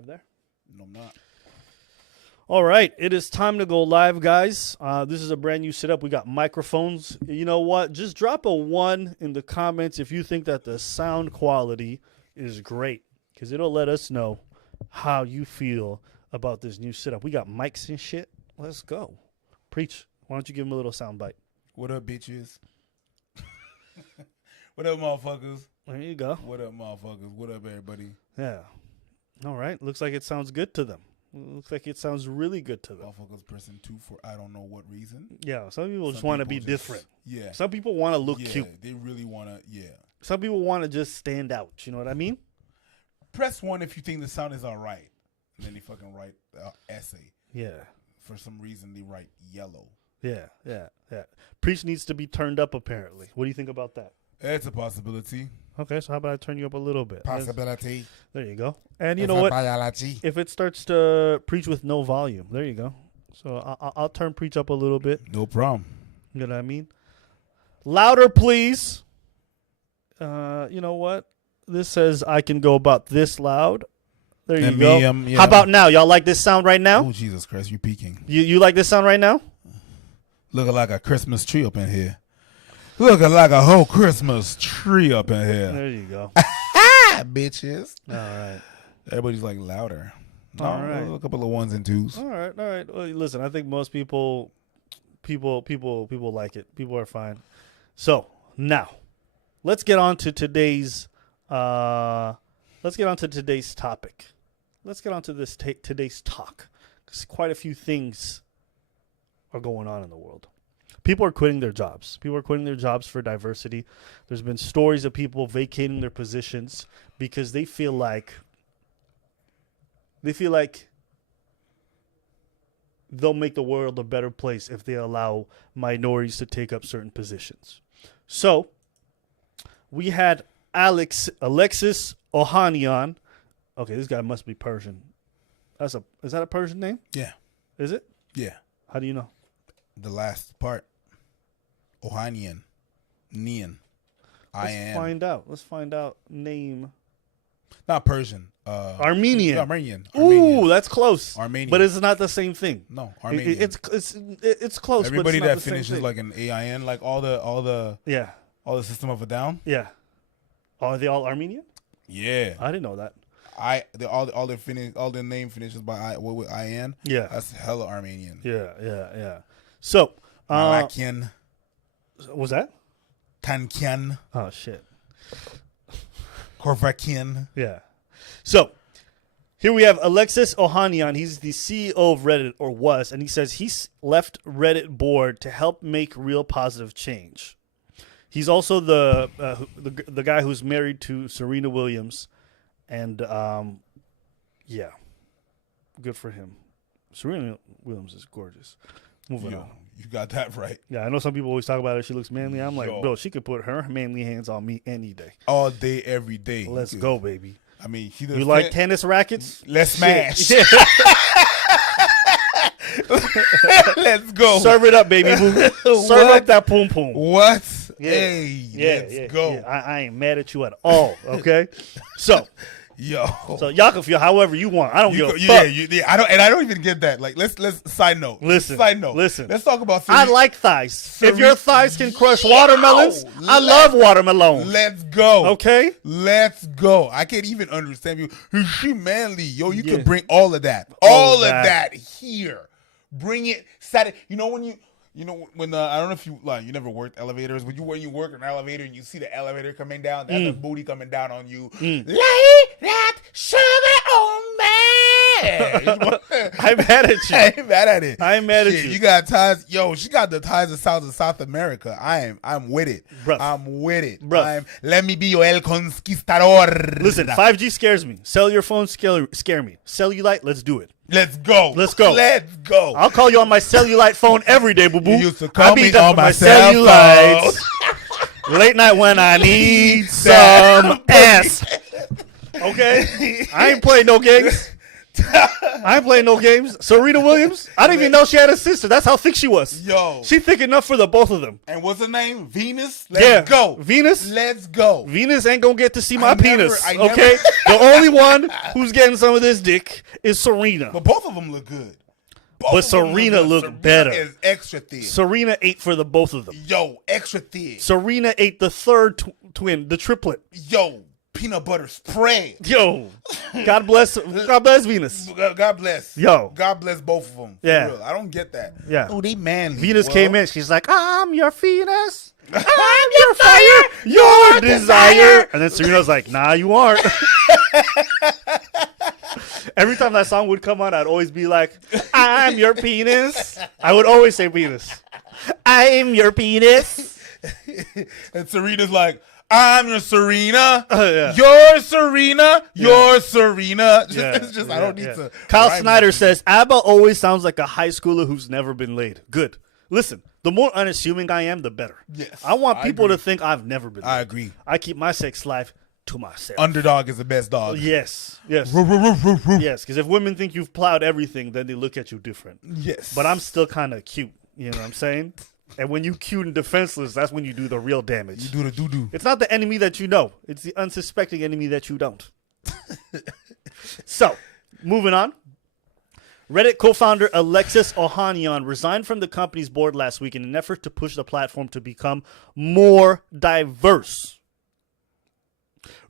live there? No, I'm not. All right, it is time to go live, guys. This is a brand new setup. We got microphones. You know what? Just drop a 1 in the comments if you think that the sound quality is great, because it'll let us know how you feel about this new setup. We got mics and shit. Let's go. Preach. Why don't you give him a little sound bite? What up, bitches? What up, motherfuckers? There you go. What up, motherfuckers? What up, everybody? Yeah. All right. Looks like it sounds good to them. Looks like it sounds really good to them. Motherfuckers pressing 2 for I don't know what reason. Yeah. Some people just want to be different. Yeah. Some people want to look cute. They really want to, Some people want to just stand out. You know what I mean? Press 1 if you think the sound is all right. And then they fucking write essay. Yeah. For some reason, they write yellow. Yeah. Preach needs to be turned up, apparently. What do you think about that? It's a possibility. Okay, so how about I turn you up a little bit? Possibility. There you go. And you know what? Biology. If it starts to preach with no volume, there you go. So I'll turn preach up a little bit. No problem. You know what I mean? Louder, please. You know what? This says I can go about this loud. There you go. Yeah. How about now? Y'all like this sound right now? Oh, Jesus Christ, you're peeking. You like this sound right now? Looking like a Christmas tree up in here. Looking like a whole Christmas tree up in here. There you go. Bitches. All right. Everybody's like louder. All right. A couple of 1s and 2s. All right. Well, listen, I think most people like it. People are fine. So now, let's get on to today's. Let's get on to today's topic. Let's get on to this today's talk, because quite a few things are going on in the world. People are quitting their jobs. People are quitting their jobs for diversity. There's been stories of people vacating their positions because they feel like they'll make the world a better place if they allow minorities to take up certain positions. So we had Alexis Ohanian. Okay, this guy must be Persian. Is that a Persian name? Yeah. Is it? Yeah. How do you know? The last part. Ohanian. Nian. Let's find out name. Not Persian. Armenian. Armenian. Ooh, that's close. Armenian. But it's not the same thing. No, Armenian. It's close. Everybody but it's not that the same finishes thing. like an AIN, like all the System of a Down. Yeah. Are they all Armenian? Yeah. I didn't know that. All their name finishes by with IN. Yeah. That's hella Armenian. Yeah. So Malakian. Was that? Tankian. Oh shit. Korvakian. Yeah. So here we have Alexis Ohanian. He's the CEO of Reddit, or was, and he says he's left Reddit board to help make real positive change. He's also the guy who's married to Serena Williams, and yeah, good for him. Serena Williams is gorgeous. Moving on. You got that right. Yeah, I know some people always talk about her. She looks manly. I'm like, bro, she could put her manly hands on me any day. All day, every day. Let's go, baby. I mean, she does. You like tennis rackets? Let's smash. Yeah. Let's go. Serve it up, baby. Serve up that poom poom. What? Yeah. Hey, let's go. Yeah. I ain't mad at you at all. Okay, so y'all can feel however you want. I don't give a fuck. Yeah. I don't even get that. Like, let's side note. Listen. Let's talk about. I like thighs. If your thighs can crush watermelons, I love watermelon. Let's go. Okay, let's go. I can't even understand you. She manly, yo. You can bring all of that, all of that here. Bring it. You know when I don't know if you never worked elevators, but when you work in an elevator and you see the elevator coming down, that's the booty coming down on you. Lay that sugar on me. I'm mad at you. I ain't mad at it. I'm mad at you. You got ties. Yo, she got the ties of South America. I'm with it. Bruh. I'm with it. Bruh. Let me be your El Conquistador. Listen, 5G scares me. Cellular phones scare me. Cellulite, let's do it. Let's go. Let's go. Let's go. I'll call you on my cellulite phone every day, boo boo. You used to call me on my cellulites. Late night when I need some ass. Okay? I ain't playing no games. I ain't playing no games. Serena Williams, I didn't even know she had a sister. That's how thick she was. Yo. She thick enough for the both of them. And what's her name? Venus? Let's go. Venus? Let's go. Venus ain't gonna get to see my penis. I never- Okay? The only one who's getting some of this dick is Serena. But both of them look good. But Serena looked better. Is extra thin. Serena ate for the both of them. Yo, extra thin. Serena ate the third twin, the triplet. Yo, peanut butter spread. Yo, God bless Venus. God bless. Yo. God bless both of them. For Yeah. real. I don't get that. Yeah. Oh, they manly. Venus came in. She's like, I'm your Venus. I'm your fire. Your desire. And then Serena's like, nah, you aren't. Every time that song would come on, I'd always be like, I'm your penis. I would always say penis. I'm your penis. And Serena's like, I'm your Serena. Yeah. You're Serena. You're Serena. It's just, I don't need to. Kyle Snyder says, ABBA always sounds like a high schooler who's never been laid. Good. Listen, the more unassuming I am, the better. Yes, I want people to think I've never been laid. I agree. I keep my sex life to myself. Underdog is the best dog. Yes. Yes, because if women think you've plowed everything, then they look at you different. Yes. But I'm still kind of cute. You know what I'm saying? And when you cute and defenseless, that's when you do the real damage. You do the doo-doo. It's not the enemy that you know. It's the unsuspecting enemy that you don't. So, moving on. Reddit co-founder Alexis Ohanian resigned from the company's board last week in an effort to push the platform to become more diverse.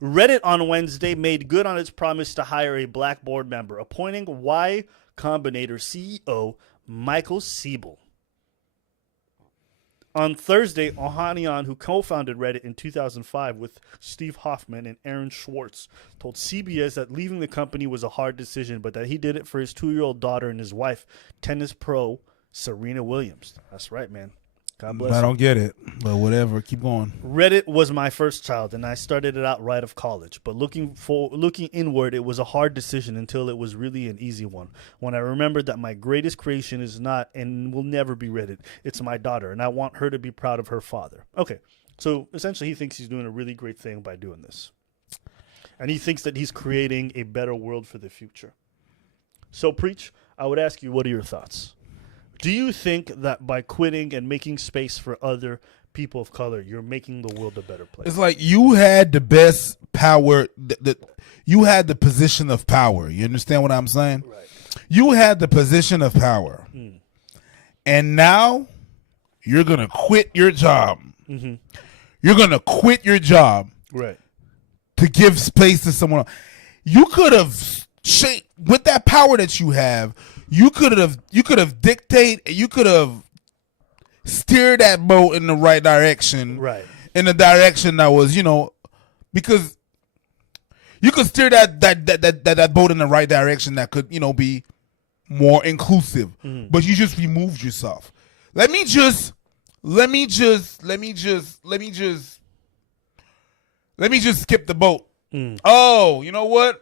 Reddit on Wednesday made good on its promise to hire a black board member, appointing Y Combinator CEO Michael Siebel. On Thursday, Ohanian, who co-founded Reddit in 2005 with Steve Hoffman and Aaron Schwartz, told CBS that leaving the company was a hard decision, but that he did it for his 2-year-old daughter and his wife, tennis pro Serena Williams. That's right, man. God bless. I don't get it, but whatever. Keep going. Reddit was my first child, and I started it out right of college. But looking inward, it was a hard decision until it was really an easy one. When I remembered that my greatest creation is not and will never be Reddit. It's my daughter, and I want her to be proud of her father. Okay, so essentially he thinks he's doing a really great thing by doing this. And he thinks that he's creating a better world for the future. So, Preach, I would ask you, what are your thoughts? Do you think that by quitting and making space for other people of color, you're making the world a better place? It's like you had the best power. You had the position of power. You understand what I'm saying? Right. You had the position of power. And now you're going to quit your job. Mm-hmm. You're going to quit your job. Right. To give space to someone else. You could have, with that power that you have, you could have dictated, you could have steered that boat in the right direction. Right. In the direction that was, because you could steer that boat in the right direction that could, be more inclusive. But you just removed yourself. Let me just skip the boat. Oh, you know what?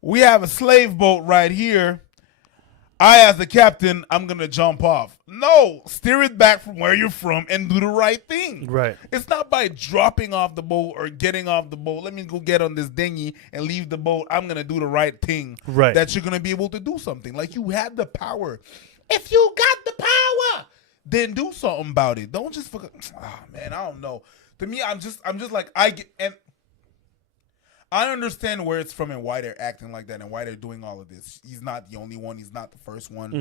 We have a slave boat right here. I, as the captain, I'm going to jump off. No, steer it back from where you're from and do the right thing. Right. It's not by dropping off the boat or getting off the boat. Let me go get on this dinghy and leave the boat. I'm going to do the right thing. Right. That you're going to be able to do something. Like, you had the power. If you got the power, then do something about it. Don't just fucking, man, I don't know. To me, I'm just like, I understand where it's from and why they're acting like that and why they're doing all of this. He's not the only one. He's not the first one.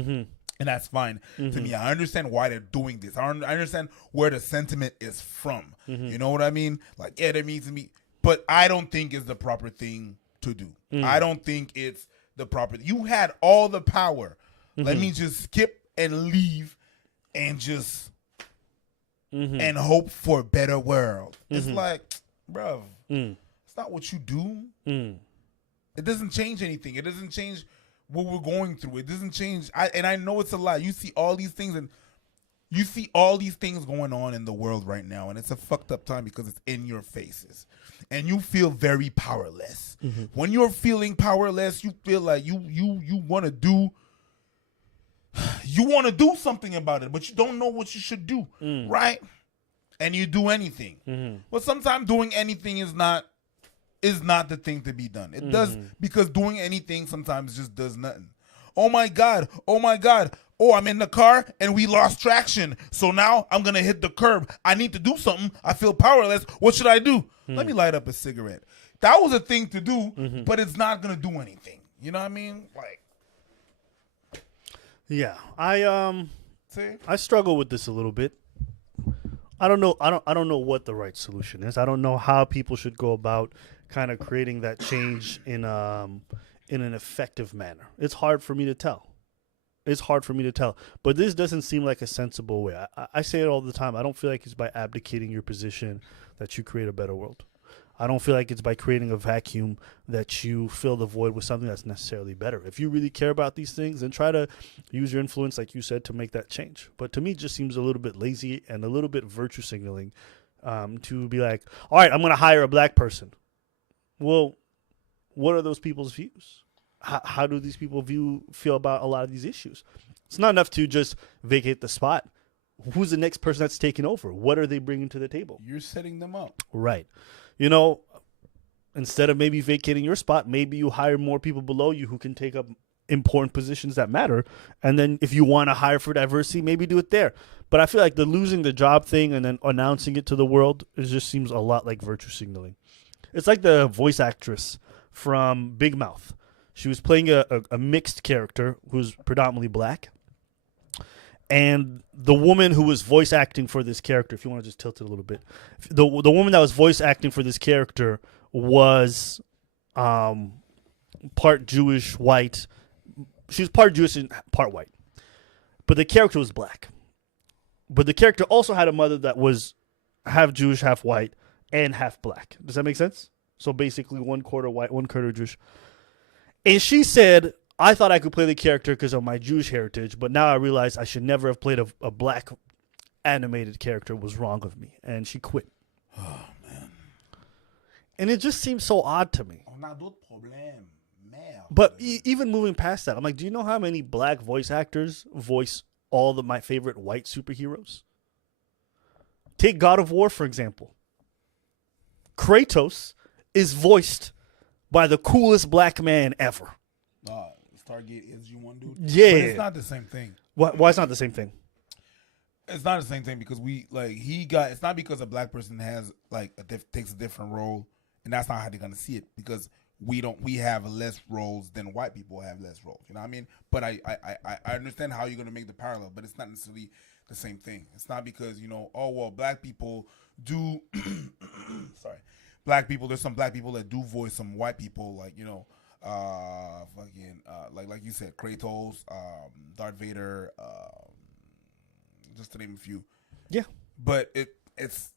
And that's fine to me. I understand why they're doing this. I understand where the sentiment is from. You know what I mean? Like, yeah, that means to me. But I don't think it's the proper thing to do. I don't think it's the proper. You had all the power. Let me just skip and leave and just and hope for a better world. It's like, bro. Not what you do. It doesn't change anything. It doesn't change what we're going through. It doesn't change. I know it's a lot. You see all these things going on in the world right now, and it's a fucked up time because it's in your faces, and you feel very powerless. When you're feeling powerless, you feel like you want to do. You want to do something about it, but you don't know what you should do, right? And you do anything. But sometimes doing anything is not is not the thing to be done. It does, because doing anything sometimes just does nothing. Oh my God. Oh, I'm in the car and we lost traction. So now I'm going to hit the curb. I need to do something. I feel powerless. What should I do? Let me light up a cigarette. That was a thing to do, but it's not going to do anything. You know what I mean? Like, yeah, I struggle with this a little bit. I don't know what the right solution is. I don't know how people should go about kind of creating that change in an effective manner. It's hard for me to tell. But this doesn't seem like a sensible way. I say it all the time. I don't feel like it's by abdicating your position that you create a better world. I don't feel like it's by creating a vacuum that you fill the void with something that's necessarily better. If you really care about these things, then try to use your influence, like you said, to make that change. But to me, it just seems a little bit lazy and a little bit virtue signaling to be like, all right, I'm going to hire a black person. Well, what are those people's views? How do these people feel about a lot of these issues? It's not enough to just vacate the spot. Who's the next person that's taking over? What are they bringing to the table? You're setting them up. Right. You know, instead of maybe vacating your spot, maybe you hire more people below you who can take up important positions that matter. And then if you want to hire for diversity, maybe do it there. But I feel like the losing the job thing and then announcing it to the world, it just seems a lot like virtue signaling. It's like the voice actress from Big Mouth. She was playing a mixed character who's predominantly black. And the woman who was voice acting for this character, if you want to just tilt it a little bit, the woman that was voice acting for this character was part Jewish, white. She was part Jewish and part white. But the character was black. But the character also had a mother that was half Jewish, half white, and half black. Does that make sense? So basically 1/4 white, 1/4 Jewish. And she said, I thought I could play the character because of my Jewish heritage, but now I realize I should never have played a black animated character. It was wrong of me. And she quit. Oh, man. And it just seems so odd to me. But even moving past that, I'm like, do you know how many black voice actors voice all of my favorite white superheroes? Take God of War, for example. Kratos is voiced by the coolest black man ever. Stargate is you one dude. Yeah. But it's not the same thing. Why it's not the same thing? It's not the same thing because it's not because a black person has takes a different role, and that's not how they're gonna see it, because we have less roles than white people have less roles. You know what I mean? But I understand how you're gonna make the parallel, but it's not necessarily the same thing. It's not because, black people do sorry. There's some black people that do voice some white people, like you said, Kratos, Darth Vader, just to name a few. Yeah. But it's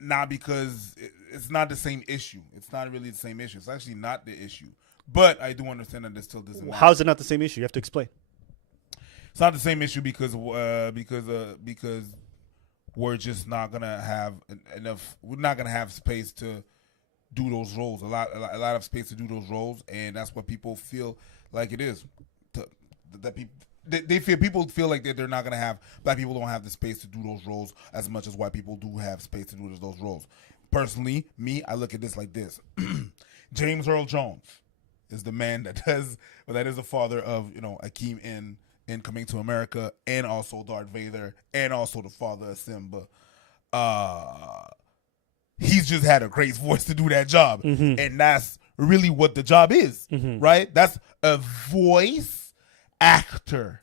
not because it's not the same issue. It's not really the same issue. It's actually not the issue. But I do understand that it still doesn't matter. How is it not the same issue? You have to explain. It's not the same issue because we're just not gonna have enough. We're not gonna have space to do those roles. A lot of space to do those roles, and that's what people feel like it is. People feel like that they're not gonna have. Black people don't have the space to do those roles as much as white people do have space to do those roles. Personally, I look at this like this: James Earl Jones is the man that is the father of Akeem in Coming to America, and also Darth Vader, and also the father of Simba. He's just had a great voice to do that job. Mm-hmm. And that's really what the job is, right? That's a voice actor.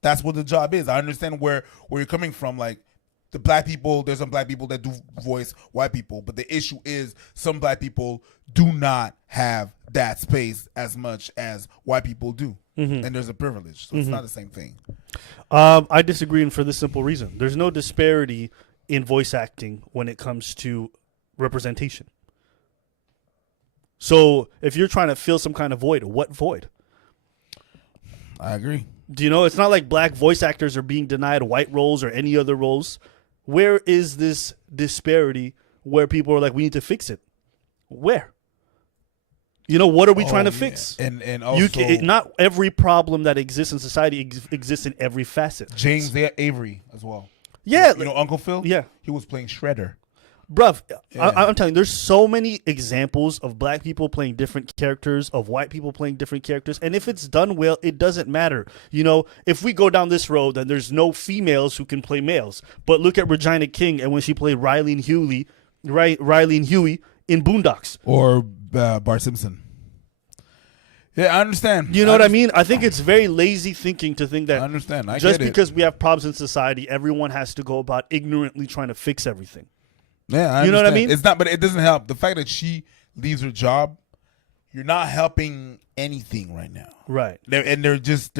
That's what the job is. I understand where you're coming from. Like, the black people, there's some black people that do voice white people, but the issue is some black people do not have that space as much as white people do. Mm-hmm. And there's a privilege. So it's not the same thing. I disagree, and for this simple reason. There's no disparity in voice acting when it comes to representation. So if you're trying to fill some kind of void, what void? I agree. Do you know, it's not like black voice actors are being denied white roles or any other roles. Where is this disparity where people are like, we need to fix it? Where? What are we trying to fix? And also, not every problem that exists in society exists in every facet. James Avery as well. Yeah. Uncle Phil? Yeah. He was playing Shredder. Bruv, Yeah. I'm telling you, there's so many examples of black people playing different characters, of white people playing different characters, and if it's done well, it doesn't matter. You know, if we go down this road, then there's no females who can play males. But look at Regina King and when she played Riley and Huey in Boondocks. Or Bart Simpson. Yeah, I understand. You know what I mean? I think it's very lazy thinking to think that I understand. I just get it. because we have problems in society, everyone has to go about ignorantly trying to fix everything. Yeah, You know what I mean? It's not, but it doesn't help. The fact that she leaves her job, you're not helping anything right now. Right. They're just.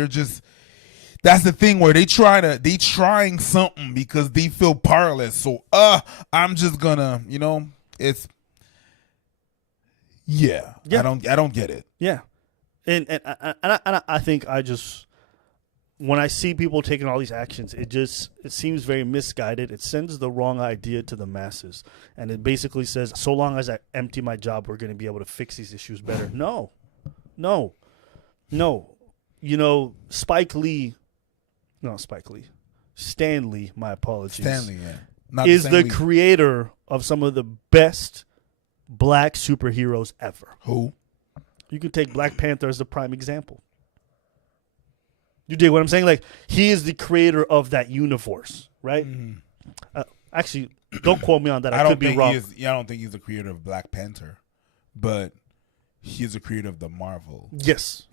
That's the thing where they trying something because they feel powerless. So, I'm just gonna, it's. Yeah. I don't get it. Yeah. And I think when I see people taking all these actions, it seems very misguided. It sends the wrong idea to the masses. And it basically says, so long as I empty my job, we're going to be able to fix these issues better. No. You know, Stan Lee, my apologies. Stanley, yeah. Not is same the league. creator of some of the best black superheroes ever. Who? You could take Black Panther as the prime example. You dig what I'm saying? Like, he is the creator of that universe, right? Mm-hmm. Actually, don't quote me on that. I could be wrong. I don't think he's the creator of Black Panther, but he's the creator of the Marvel. Yes.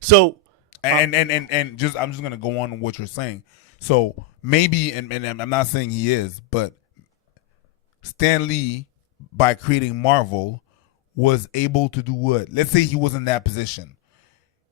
So, and just I'm just gonna go on what you're saying. So maybe, and I'm not saying he is, but Stan Lee, by creating Marvel, was able to do what? Let's say he was in that position.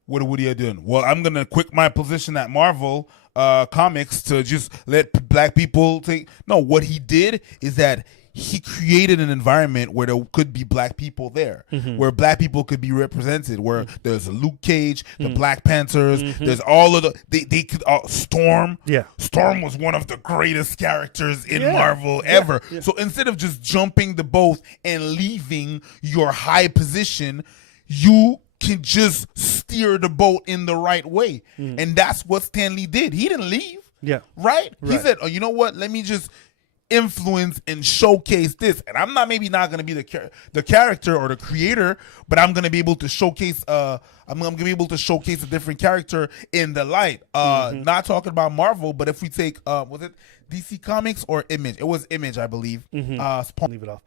What would he have done? Well, I'm going to quit my position at Marvel Comics to just let black people take. No, what he did is that he created an environment where there could be black people there, where black people could be represented, where there's Luke Cage, the Black Panthers, there's all of they could, Storm. Yeah. Storm was one of the greatest characters in Marvel ever. Yeah. So instead of just jumping the boat and leaving your high position, you can just steer the boat in the right way. And that's what Stan Lee did. He didn't leave. Yeah. Right? He said, oh, you know what? Let me just influence and showcase this. And I'm not going to be the character or the creator, but I'm going to be able to showcase I'm going to be able to showcase a different character in the light. Not talking about Marvel, but if we take was it DC Comics or Image? It was Image, I believe. Leave it off.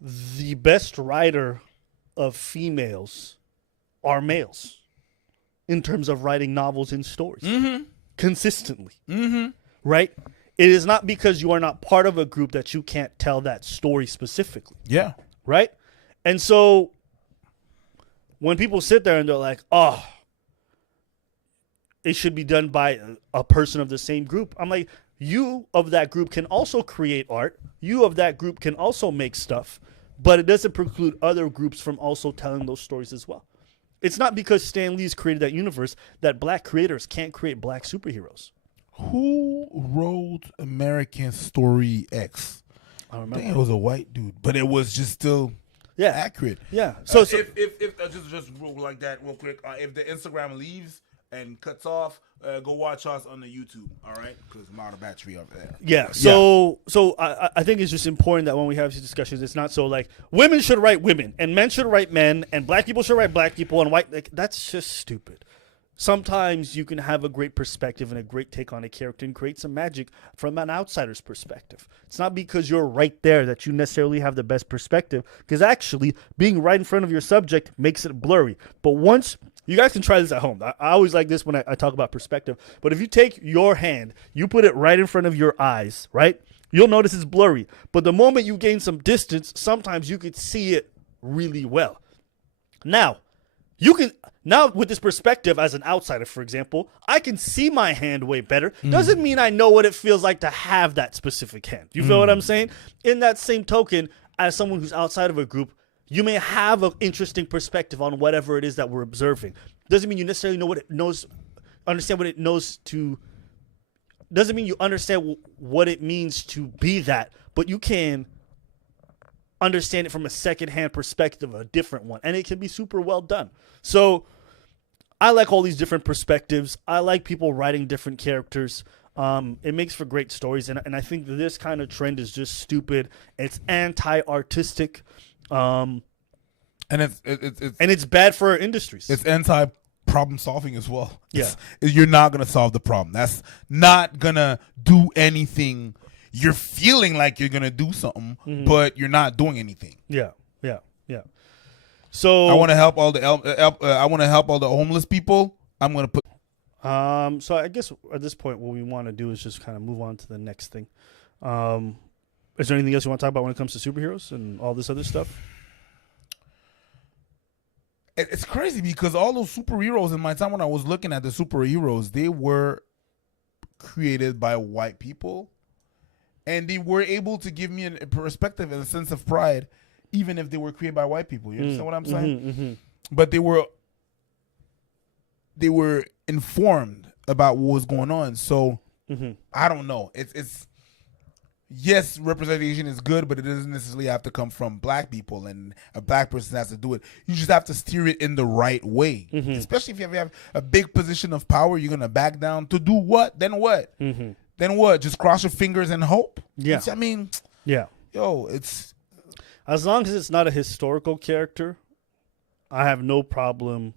The best writer of females are males in terms of writing novels and stories consistently. Right? It is not because you are not part of a group that you can't tell that story specifically. Yeah. Right? And so when people sit there and they're like, oh, it should be done by a person of the same group, I'm like, you of that group can also create art. You of that group can also make stuff, but it doesn't preclude other groups from also telling those stories as well. It's not because Stan Lee's created that universe that black creators can't create black superheroes. Who wrote American Story X? I don't I remember. think it was a white dude, but it was just still accurate. Yeah. So if just like that real quick, if the Instagram leaves and cuts off, go watch us on the YouTube. All right, because I'm out of battery up there. Yeah. So I think it's just important that when we have these discussions, it's not so like women should write women and men should write men and black people should write black people and white. Like, that's just stupid. Sometimes you can have a great perspective and a great take on a character and create some magic from an outsider's perspective. It's not because you're right there that you necessarily have the best perspective, because actually being right in front of your subject makes it blurry. But once you guys can try this at home. I always like this when I talk about perspective. But if you take your hand, you put it right in front of your eyes, right? You'll notice it's blurry. But the moment you gain some distance, sometimes you could see it really well. Now with this perspective as an outsider, for example, I can see my hand way better. Doesn't mean I know what it feels like to have that specific hand. You feel what I'm saying? In that same token, as someone who's outside of a group, you may have an interesting perspective on whatever it is that we're observing. Doesn't mean you necessarily know what it knows, understand what it knows to. Doesn't mean you understand what it means to be that, but you can understand it from a secondhand perspective, a different one, and it can be super well done. So I like all these different perspectives. I like people writing different characters. It makes for great stories, and I think this kind of trend is just stupid. It's anti-artistic, and it's bad for our industries. It's anti-problem solving as well. Yeah, you're not gonna solve the problem. That's not gonna do anything. You're feeling like you're gonna do something, but you're not doing anything. Yeah. So I want to help all the homeless people. I'm gonna put. So I guess at this point, what we want to do is just kind of move on to the next thing. Is there anything else you want to talk about when it comes to superheroes and all this other stuff? It's crazy because all those superheroes in my time when I was looking at the superheroes, they were created by white people, and they were able to give me a perspective and a sense of pride, even if they were created by white people. You understand what I'm saying? But they were informed about what was going on. So I don't know. It's yes, representation is good, but it doesn't necessarily have to come from black people, and a black person has to do it. You just have to steer it in the right way. Especially if you have a big position of power, you're gonna back down to do what? Then what? Then what? Just cross your fingers and hope? Yeah. I mean, yeah. Yo, it's as long as it's not a historical character, I have no problem.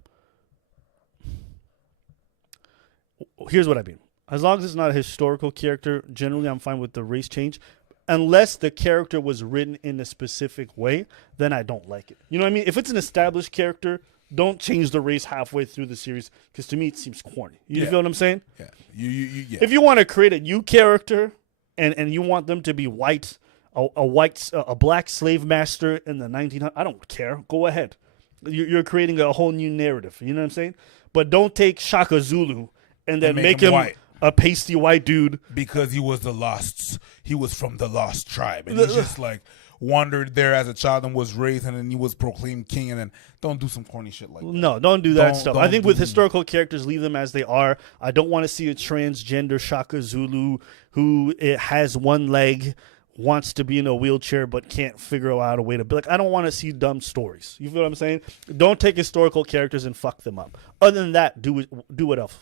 Here's what I mean. As long as it's not a historical character, generally I'm fine with the race change. Unless the character was written in a specific way, then I don't like it. You know what I mean? If it's an established character, don't change the race halfway through the series, because to me it seems corny. You feel what I'm saying? Yeah. Yeah. If you want to create a new character and you want them to be white, a black slave master in the 1900s, I don't care. Go ahead. You're creating a whole new narrative. You know what I'm saying? But don't take Shaka Zulu and then make him white. A pasty white dude because he was from the lost tribe, and he just like wandered there as a child and was raised, and then he was proclaimed king. And then don't do some corny shit like that. No, don't do that stuff. I think with historical characters, leave them as they are. I don't want to see a transgender Shaka Zulu who has one leg, wants to be in a wheelchair but can't figure out a way to be like. I don't want to see dumb stories. You feel what I'm saying? Don't take historical characters and fuck them up. Other than that, do whatever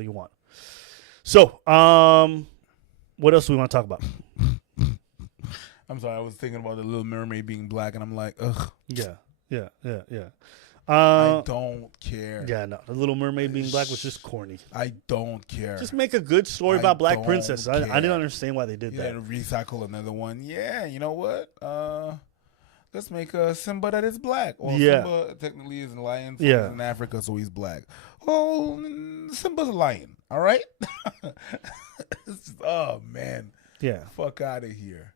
you want. So, what else do we want to talk about? I'm sorry, I was thinking about the Little Mermaid being black, and I'm like, ugh. Yeah. I don't care. Yeah, no, the Little Mermaid being black was just corny. I don't care. Just make a good story about Black Princess. I didn't understand why they did that. Yeah, recycle another one. Yeah, you know what? Let's make Simba that is black. Well, Simba technically is a lion, so he's in Africa, so he's black. Well, Simba's a lion, all right? Oh, man. Yeah. Fuck out of here.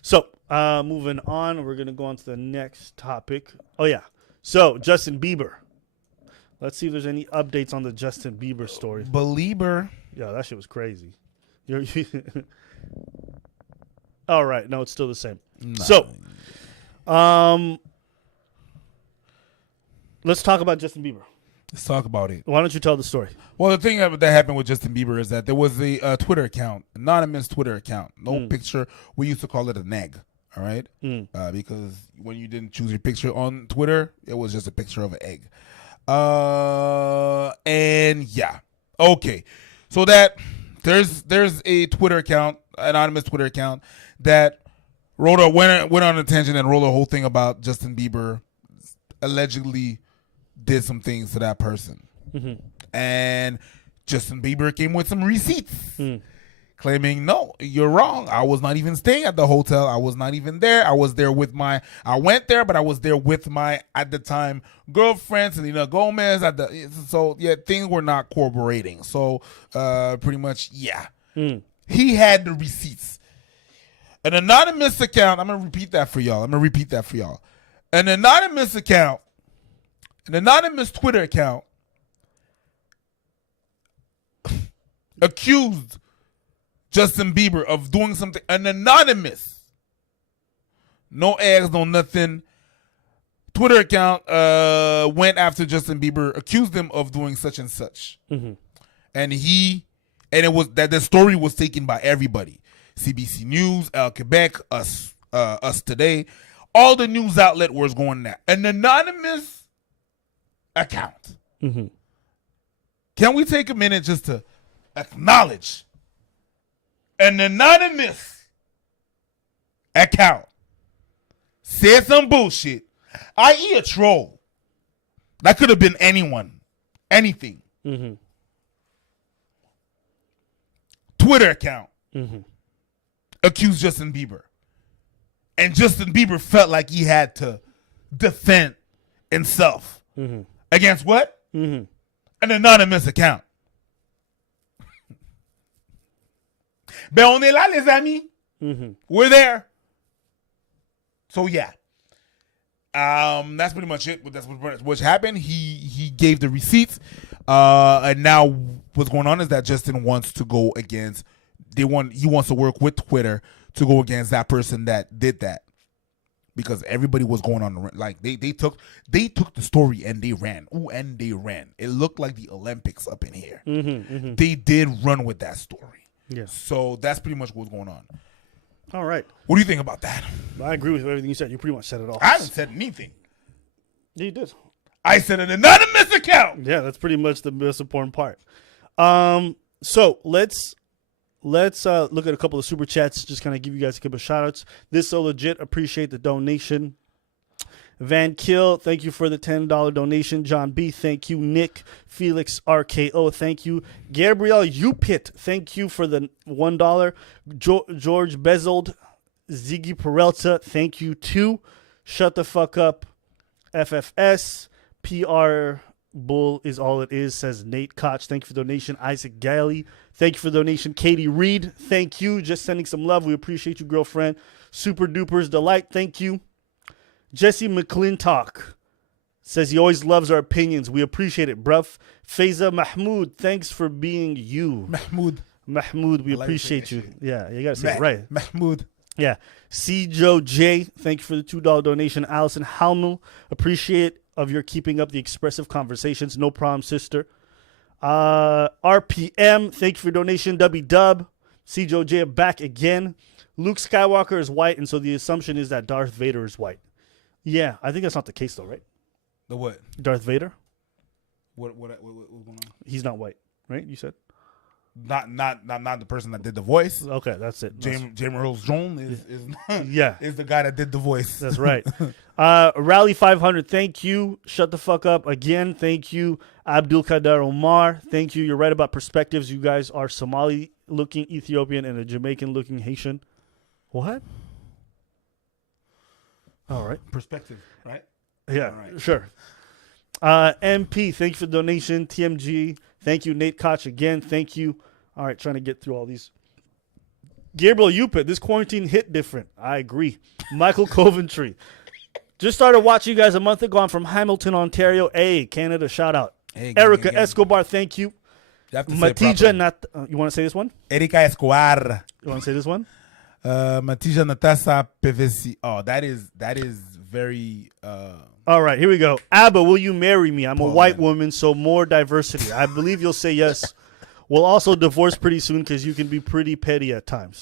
So, moving on, we're going to go on to the next topic. Oh, yeah. So, Justin Bieber. Let's see if there's any updates on the Justin Bieber story. Belieber. Yeah, that shit was crazy. All right. No, it's still the same. Nah. So, let's talk about Justin Bieber. Let's talk about it. Why don't you tell the story? Well, the thing that happened with Justin Bieber is that there was a Twitter account, anonymous Twitter account, no picture. We used to call it an egg, all right? Because when you didn't choose your picture on Twitter, it was just a picture of an egg. And yeah, okay. So that there's a Twitter account, anonymous Twitter account that went on a tangent and wrote a whole thing about Justin Bieber allegedly did some things to that person. And Justin Bieber came with some receipts claiming, no, you're wrong. I was not even staying at the hotel. I was not even there. I went there, but I was there with my, at the time, girlfriend, Selena Gomez. So yeah, things were not corroborating. So pretty much, yeah. He had the receipts. An anonymous account, I'm going to repeat that for y'all. An anonymous account, an anonymous Twitter account accused Justin Bieber of doing something. An anonymous, no eggs, no nothing, Twitter account went after Justin Bieber, accused him of doing such and such. And it was that the story was taken by everybody. CBC News, El Quebec, Us Today, all the news outlet was going there. An anonymous account. Can we take a minute just to acknowledge an anonymous account said some bullshit, i.e. a troll. That could have been anyone, anything. Mm-hmm. Twitter account Mm-hmm. accused Justin Bieber. And Justin Bieber felt like he had to defend himself. Mm-hmm. Against what? Mm-hmm. An anonymous account. Ben, on est là, les amis. Mm-hmm. We're there. So, yeah. That's pretty much it. That's what's happened. He gave the receipts. And now what's going on is that Justin wants to go against, he wants to work with Twitter to go against that person that did that. Because everybody was going on, like they took the story and they ran. Ooh, and they ran. It looked like the Olympics up in here. Mm-hmm. Mm-hmm. They did run with that story. Yeah. So that's pretty much what's going on. All right. What do you think about that? I agree with everything you said. You pretty much said it all. I haven't said anything. Yeah, you did. I said an anonymous account. Yeah, that's pretty much the most important part. So let's look at a couple of super chats. Just kind of give you guys a couple of shout outs. This so legit. Appreciate the donation. Van Kill, thank you for the $10 donation. John B, thank you. Nick, Felix RKO, thank you. Gabriel Upit, thank you for the $1. George Bezold, Ziggy Peralta, thank you too. Shut the fuck up. FFS, PR Bull is all it is, says Nate Koch. Thank you for the donation. Isaac Galley, thank you for the donation. Katie Reed, thank you. Just sending some love. We appreciate you, girlfriend. Super Duper's Delight, thank you. Jesse McClintock says he always loves our opinions. We appreciate it, bruv. Faiza Mahmoud, thanks for being you. Mahmoud, we appreciate you. Yeah, you got to say it right. Mahmoud. Yeah. C. Joe J, thank you for the $2 donation. Allison Halmel, appreciate of your keeping up the expressive conversations. No problem, sister. RPM, thank you for your donation. W-Dub. C. Joe J back again. Luke Skywalker is white, and so the assumption is that Darth Vader is white. Yeah, I think that's not the case, though, right? The what? Darth Vader? What going on? He's not white, right? You said? Not the person that did the voice. Okay, that's it. James Earl Jones is the guy that did the voice. That's right. Rally 500, thank you. Shut the fuck up again. Thank you. Abdul Kader Omar, thank you. You're right about perspectives. You guys are Somali-looking Ethiopian and a Jamaican-looking Haitian. What? All right. Perspective, right? Yeah, right. Sure. MP, thank you for the donation. TMG, thank you. Nate Koch again, thank you. All right, trying to get through all these. Gabriel Upit, this quarantine hit different. I agree. Michael Coventry, just started watching you guys a month ago. I'm from Hamilton, Ontario. Hey, Canada, shout out. Hey, Erica Escobar, thank you. Matija, you want to say this one? Erica Escobar. You want to say this one? Matija Natasa PVC. Oh, that is very. All right, here we go. Abba, will you marry me? I'm a white woman, so more diversity. I believe you'll say yes. We'll also divorce pretty soon because you can be pretty petty at times.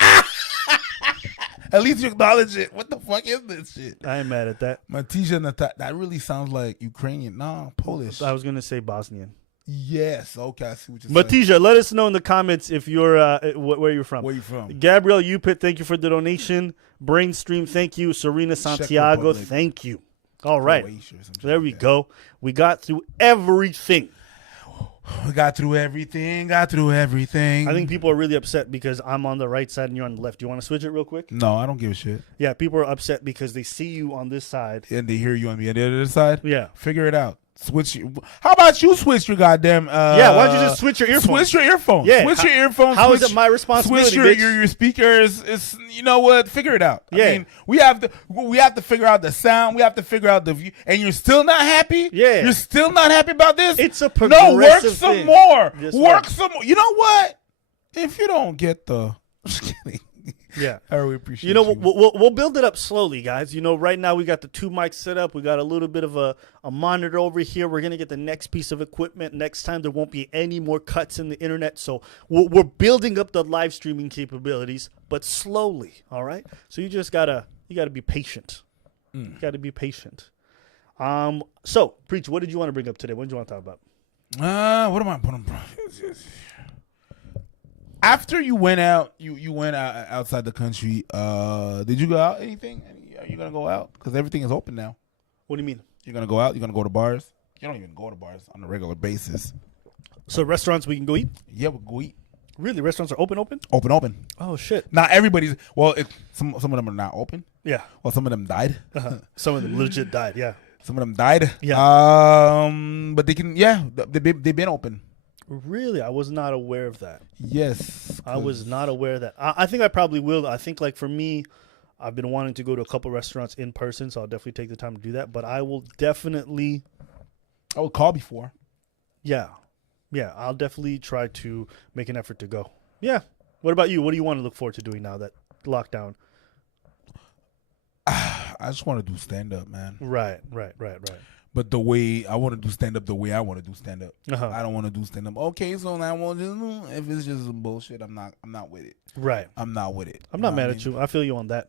At least you acknowledge it. What the fuck is this shit? I ain't mad at that. Matija Natasa. That really sounds like Ukrainian. No, Polish. I was going to say Bosnian. Yes. Okay, I see what you're Matija, saying. let us know in the comments if you're where you're from. Where you from? Gabriel Upit, thank you for the donation. Brainstream, thank you. Serena Santiago, thank you. All right. There we go. We got through everything. We got through everything. I think people are really upset because I'm on the right side and you're on the left. Do you want to switch it real quick? No, I don't give a shit. Yeah, people are upset because they see you on this side. And they hear you on the other side? Yeah. Figure it out. Switch. How about you switch your goddamn? Yeah, why don't you just switch your earphones? Switch your earphones. Yeah, switch your earphones. How is it my responsibility? Switch your speakers. It's you know what? Figure it out. Yeah. I mean, we have to figure out the sound. We have to figure out the view. And you're still not happy. Yeah, you're still not happy about this. It's a progressive work some thing. more. Just work some more. You know what? If you don't get the. Just kidding. Yeah, I really appreciate. You know, we'll build it up slowly, guys. You know, right now we got the 2 mics set up. We got a little bit of a monitor over here. We're gonna get the next piece of equipment. Next time there won't be any more cuts in the internet. So we're building up the live streaming capabilities, but slowly. All right. So you gotta be patient. You gotta be patient. So Preach, what did you want to bring up today? What did you want to talk about? What am I? After you went out, you went out outside the country. Did you go out? Anything? Are you gonna go out? Because everything is open now. What do you mean? You're gonna go out. You're gonna go to bars. You don't even go to bars on a regular basis. So restaurants we can go eat? Yeah, we'll go eat. Really? Restaurants are open? Open. Oh, shit. Not everybody's. Well, some of them are not open. Yeah. Well, some of them died. Some of them legit died, yeah. Some of them died. Yeah. But they can. Yeah, they've been open. Really? I was not aware of that. Yes. I was not aware of that. I think I probably will. I think, like, for me, I've been wanting to go to a couple restaurants in person, so I'll definitely take the time to do that. But I will definitely... I would call before. Yeah. Yeah, I'll definitely try to make an effort to go. Yeah. What about you? What do you want to look forward to doing now that lockdown? I just want to do stand-up, man. Right. But the way I want to do stand-up, the way I want to do stand-up. Uh-huh. I don't want to do stand-up. Okay, so now I want to if it's just some bullshit, I'm not with it. Right. I'm not with it. I'm not mad at you. I feel you on that.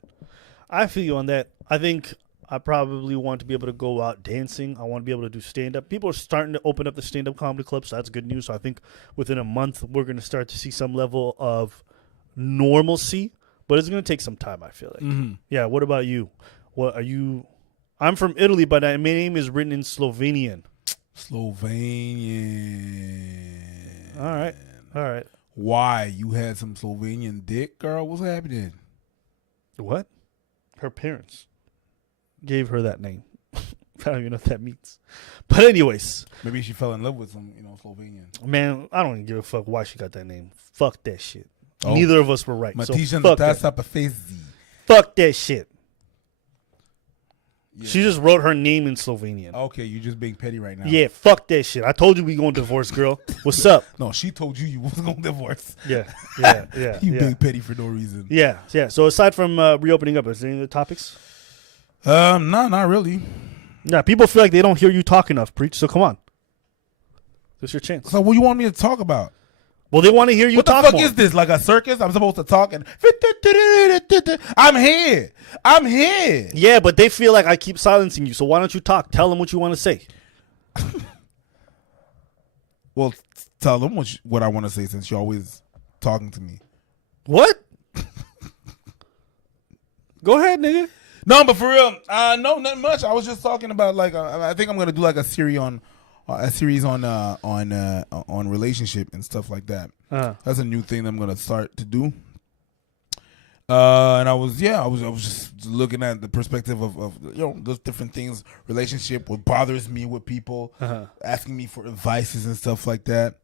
I think I probably want to be able to go out dancing. I want to be able to do stand-up. People are starting to open up the stand-up comedy club, so that's good news. So I think within a month, we're going to start to see some level of normalcy, but it's going to take some time, I feel like. Mm-hmm. Yeah, what about you? What are you? I'm from Italy, but my name is written in Slovenian. Slovenian. All right. Why? You had some Slovenian dick, girl? What's happening? What? Her parents gave her that name. I don't even know what that means. But anyways. Maybe she fell in love with some, Slovenian. Man, I don't even give a fuck why she got that name. Fuck that shit. Oh. Neither of us were right. So fuck that shit. Yeah. She just wrote her name in Slovenian. Okay, you're just being petty right now. Yeah, fuck that shit. I told you we going to divorce, girl. What's up? No, she told you was going to divorce. Yeah. You being petty for no reason. Yeah. So aside from reopening up, is there any other topics? No, not really. Yeah, people feel like they don't hear you talk enough, Preach. So come on. This is your chance. So what do you want me to talk about? Well, they want to hear you talk more. What the fuck is this? Like a circus? I'm supposed to talk and... I'm here. Yeah, but they feel like I keep silencing you. So why don't you talk? Tell them what you want to say. Well, tell them what I want to say since you're always talking to me. What? Go ahead, nigga. No, but for real, no, not much. I was just talking about like I think I'm gonna do like a series on relationship and stuff like that. That's a new thing that I'm gonna start to do. And I was just looking at the perspective of those different things, relationship, what bothers me with people, asking me for advices and stuff like that.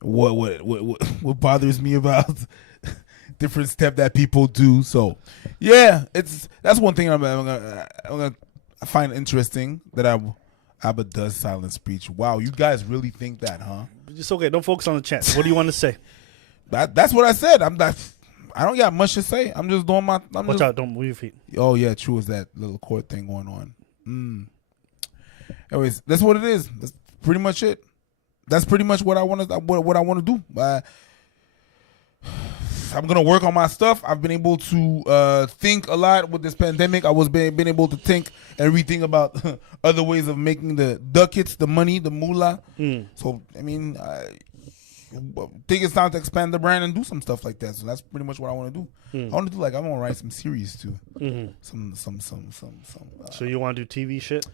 What bothers me about different step that people do. So yeah, that's one thing I'm gonna find interesting that Abba does silent speech. Wow, you guys really think that, huh? It's okay. Don't focus on the chat. What do you want to say? That's what I said. I don't got much to say. I'm just doing my. Watch out! Don't move your feet. Oh yeah, true. Is that little cord thing going on? Anyways, that's what it is. That's pretty much it. That's pretty much what I want to. What I want to do. I'm gonna work on my stuff. I've been able to think a lot with this pandemic. I was been able to think and rethink about other ways of making the ducats, the money, the moolah. So I mean, I think it's time to expand the brand and do some stuff like that. So that's pretty much what I want to do. I want to do I want to write some series too. Some. So you want to do TV shit?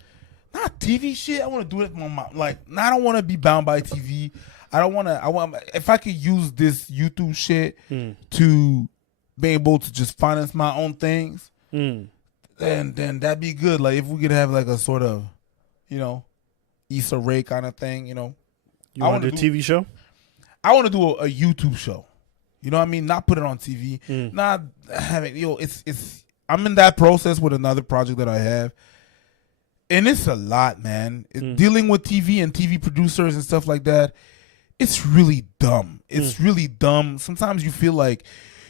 Not TV shit. I want to do it. I don't want to be bound by TV. I want if I could use this YouTube shit to be able to just finance my own things, then that'd be good. Like if we could have like a sort of, Issa Rae kind of thing, You want to do a TV show? I want to do a YouTube show. You know what I mean? Not put it on TV. Not have it. It's. I'm in that process with another project that I have. And it's a lot, man. Dealing with TV and TV producers and stuff like that, it's really dumb. It's really dumb. Sometimes you feel like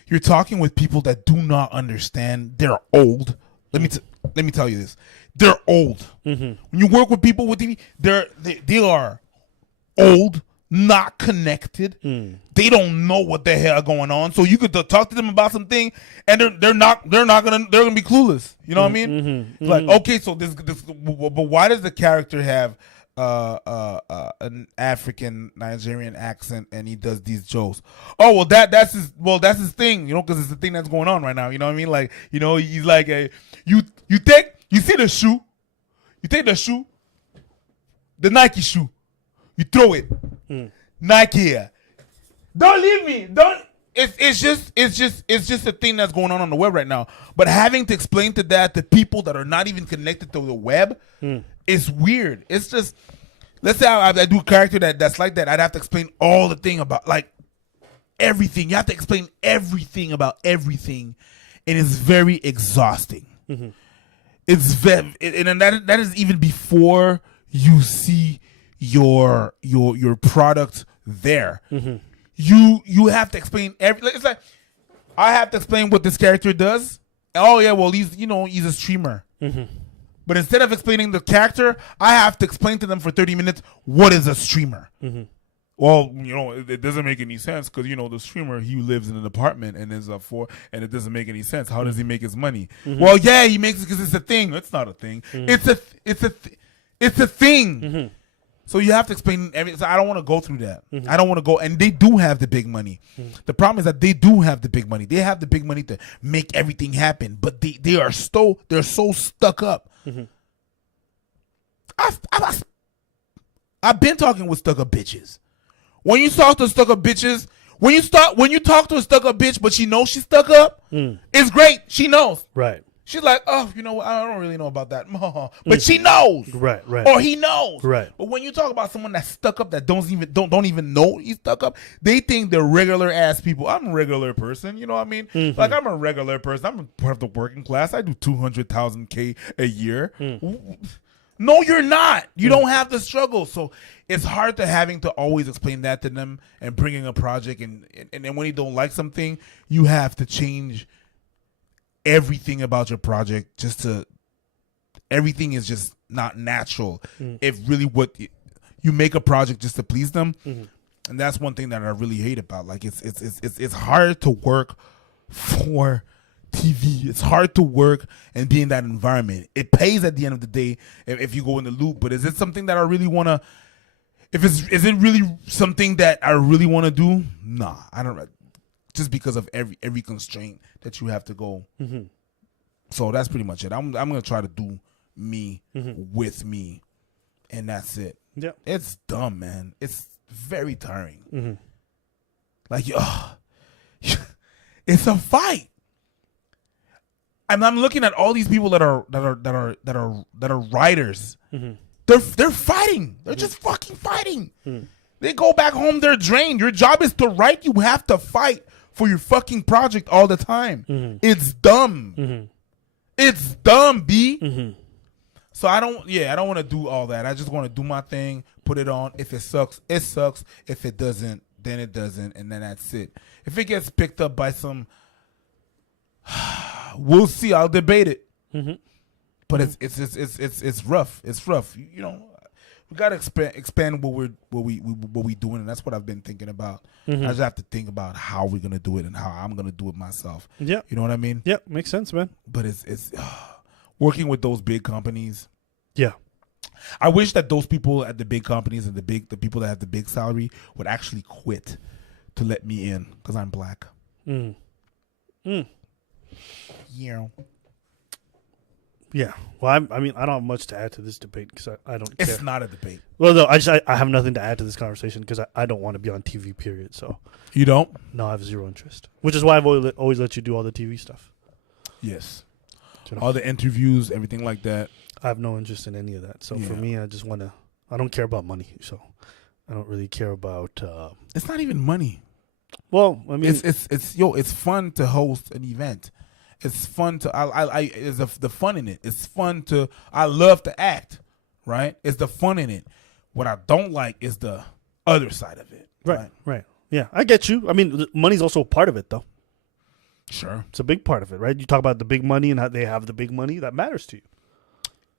you're talking with people that do not understand. They're old. Let me tell you this. They're old. When you work with people with TV, they are old, not connected. They don't know what the hell going on. So you could talk to them about something, and they're gonna be clueless. You know what I mean? Like, okay, so this, but why does the character have an African Nigerian accent, and he does these jokes. Oh well, that's his thing, you know, because it's the thing that's going on right now. You know what I mean? Like, you know, he's like you see the shoe, you take the shoe, the Nike shoe, you throw it, Nike. Don't leave me. Don't. It's just a thing that's going on the web right now. But having to explain to that to people that are not even connected to the web is weird. It's just, let's say I do a character that's like that. I'd have to explain all the thing about like everything. You have to explain everything about everything, and it's very exhausting. It's very, and that is even before you see your product there. You have to explain it's like I have to explain what this character does. Oh yeah, well he's a streamer. But instead of explaining the character, I have to explain to them for 30 minutes what is a streamer. Well, it doesn't make any sense because the streamer, he lives in an apartment and is and it doesn't make any sense. How does he make his money? Well, yeah, he makes it because it's a thing. It's not a thing. It's a thing. So you have to explain everything. So I don't want to go through that. I don't want to go. And they do have the big money. The problem is that they do have the big money. They have the big money to make everything happen. But they're so stuck up. I've been talking with stuck up bitches. When you talk to stuck up bitches, when you talk to a stuck up bitch, but she knows she's stuck up, it's great. She knows. Right. She's like, oh, I don't really know about that. But she knows. Right. Or he knows. Right. But when you talk about someone that's stuck up that don't even know he's stuck up, they think they're regular ass people. I'm a regular person, you know what I mean? Like, I'm a regular person. I'm a part of the working class. I do $200,000 a year. No, you're not. You don't have the struggle. So it's hard to having to always explain that to them and bringing a project. And then when you don't like something, you have to change everything about your project everything is just not natural. If really you make a project just to please them, and that's one thing that I really hate about. Like it's hard to work for TV. It's hard to work and be in that environment. It pays at the end of the day if you go in the loop. But is it something that I really want to? Is it really something that I really want to do? Nah, I don't. Just because of every constraint that you have to go. So that's pretty much it. I'm gonna try to do me with me, and that's it. Yeah, it's dumb, man. It's very tiring. Like, it's a fight, and I'm looking at all these people that are writers. They're fighting. They're just fucking fighting. They go back home. They're drained. Your job is to write. You have to fight for your fucking project all the time. It's dumb. It's dumb, B. So I don't want to do all that. I just want to do my thing, put it on. If it sucks, it sucks. If it doesn't, then it doesn't, and then that's it. If it gets picked up by some, we'll see. I'll debate it. But it's rough. It's rough. We gotta expand what we doing, and that's what I've been thinking about. I just have to think about how we're gonna do it and how I'm gonna do it myself. Yeah, you know what I mean. Yeah, makes sense, man. But it's working with those big companies. Yeah, I wish that those people at the big companies and the people that have the big salary would actually quit to let me in because I'm black. Yeah. Yeah. Well, I mean, I don't have much to add to this debate because I don't care. It's not a debate. Well, no, I have nothing to add to this conversation because I don't want to be on TV, period. So you don't? No, I have zero interest. Which is why I've always let you do all the TV stuff. Yes. All the interviews, everything like that. I have no interest in any of that. So for me, I don't care about money. So I don't really care about. It's not even money. Well, I mean, it's fun to host an event. It's fun to the fun in it. It's fun to I love to act, right? It's the fun in it. What I don't like is the other side of it. Right. Yeah, I get you. I mean, money's also a part of it, though. Sure, it's a big part of it, right? You talk about the big money and how they have the big money that matters to you.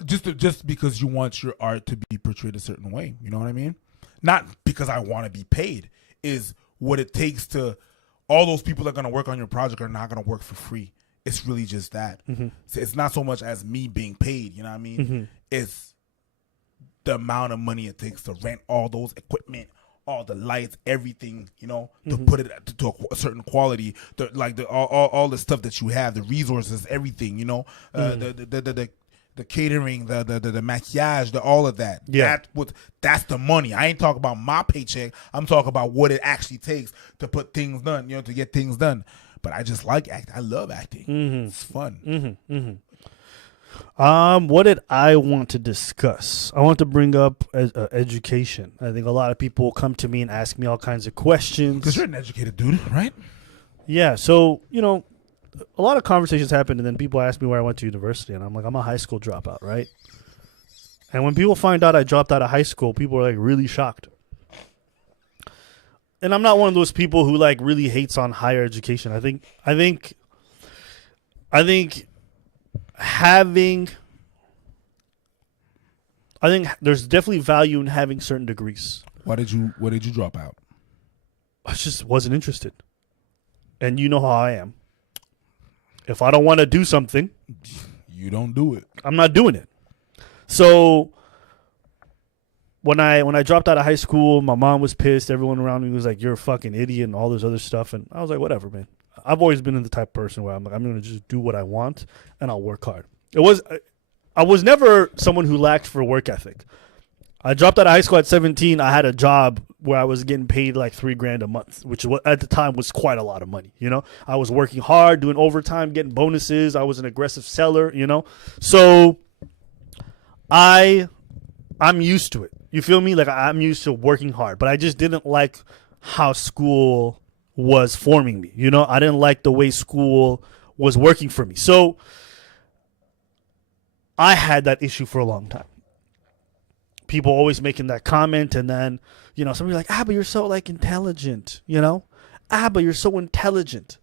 Just because you want your art to be portrayed a certain way, you know what I mean? Not because I want to be paid. Is what it takes to. All those people that are going to work on your project are not going to work for free. It's really just that. So it's not so much as me being paid, you know what I mean? It's the amount of money it takes to rent all those equipment, all the lights, everything, to put it to a certain quality, all the stuff that you have, the resources, everything, the catering, the maquillage, all of that. Yeah. That's the money. I ain't talking about my paycheck. I'm talking about what it actually takes to put things done, to get things done. But I just like acting. I love acting. It's fun. What did I want to discuss? I want to bring up education. I think a lot of people come to me and ask me all kinds of questions. Because you're an educated dude, right? Yeah. So, a lot of conversations happen, and then people ask me where I went to university, and I'm like, I'm a high school dropout, right? And when people find out I dropped out of high school, people are like really shocked. And I'm not one of those people who like really hates on higher education. I think there's definitely value in having certain degrees. What did you drop out? I just wasn't interested. And you know how I am. If I don't want to do something, you don't do it. I'm not doing it. So when I dropped out of high school, my mom was pissed. Everyone around me was like, "You're a fucking idiot," and all this other stuff. And I was like, "Whatever, man." I've always been the type of person where I'm like, I'm going to just do what I want and I'll work hard. I was never someone who lacked for work ethic. I dropped out of high school at 17. I had a job where I was getting paid like $3,000 a month, which at the time was quite a lot of money. I was working hard, doing overtime, getting bonuses. I was an aggressive seller, So I'm used to it. You feel me? Like I'm used to working hard, but I just didn't like how school was forming me. I didn't like the way school was working for me. So I had that issue for a long time. People always making that comment, and then, somebody like, but you're so like intelligent, but you're so intelligent.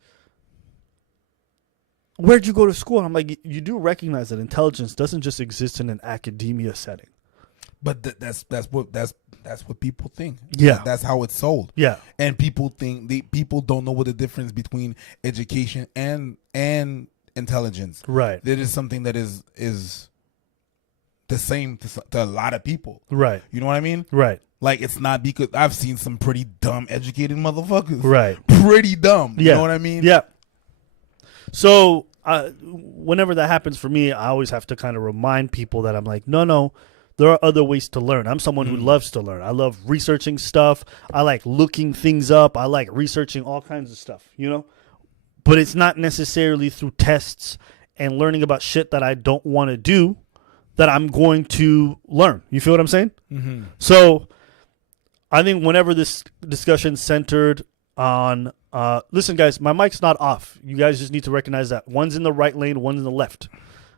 Where'd you go to school? And I'm like, you do recognize that intelligence doesn't just exist in an academia setting. But that's what people think. Yeah, that's how it's sold. Yeah, and people don't know what the difference between education and intelligence. Right. That is something that is the same to a lot of people. Right. You know what I mean? Right. Like it's not because I've seen some pretty dumb educated motherfuckers. Right. Pretty dumb. You know what I mean? Yeah. So whenever that happens for me, I always have to kind of remind people that I'm like, no. There are other ways to learn. I'm someone who loves to learn. I love researching stuff. I like looking things up. I like researching all kinds of stuff, But it's not necessarily through tests and learning about shit that I don't want to do that I'm going to learn. You feel what I'm saying? Mm-hmm. So I think whenever this discussion centered on, listen, guys, my mic's not off. You guys just need to recognize that. One's in the right lane, one's in the left.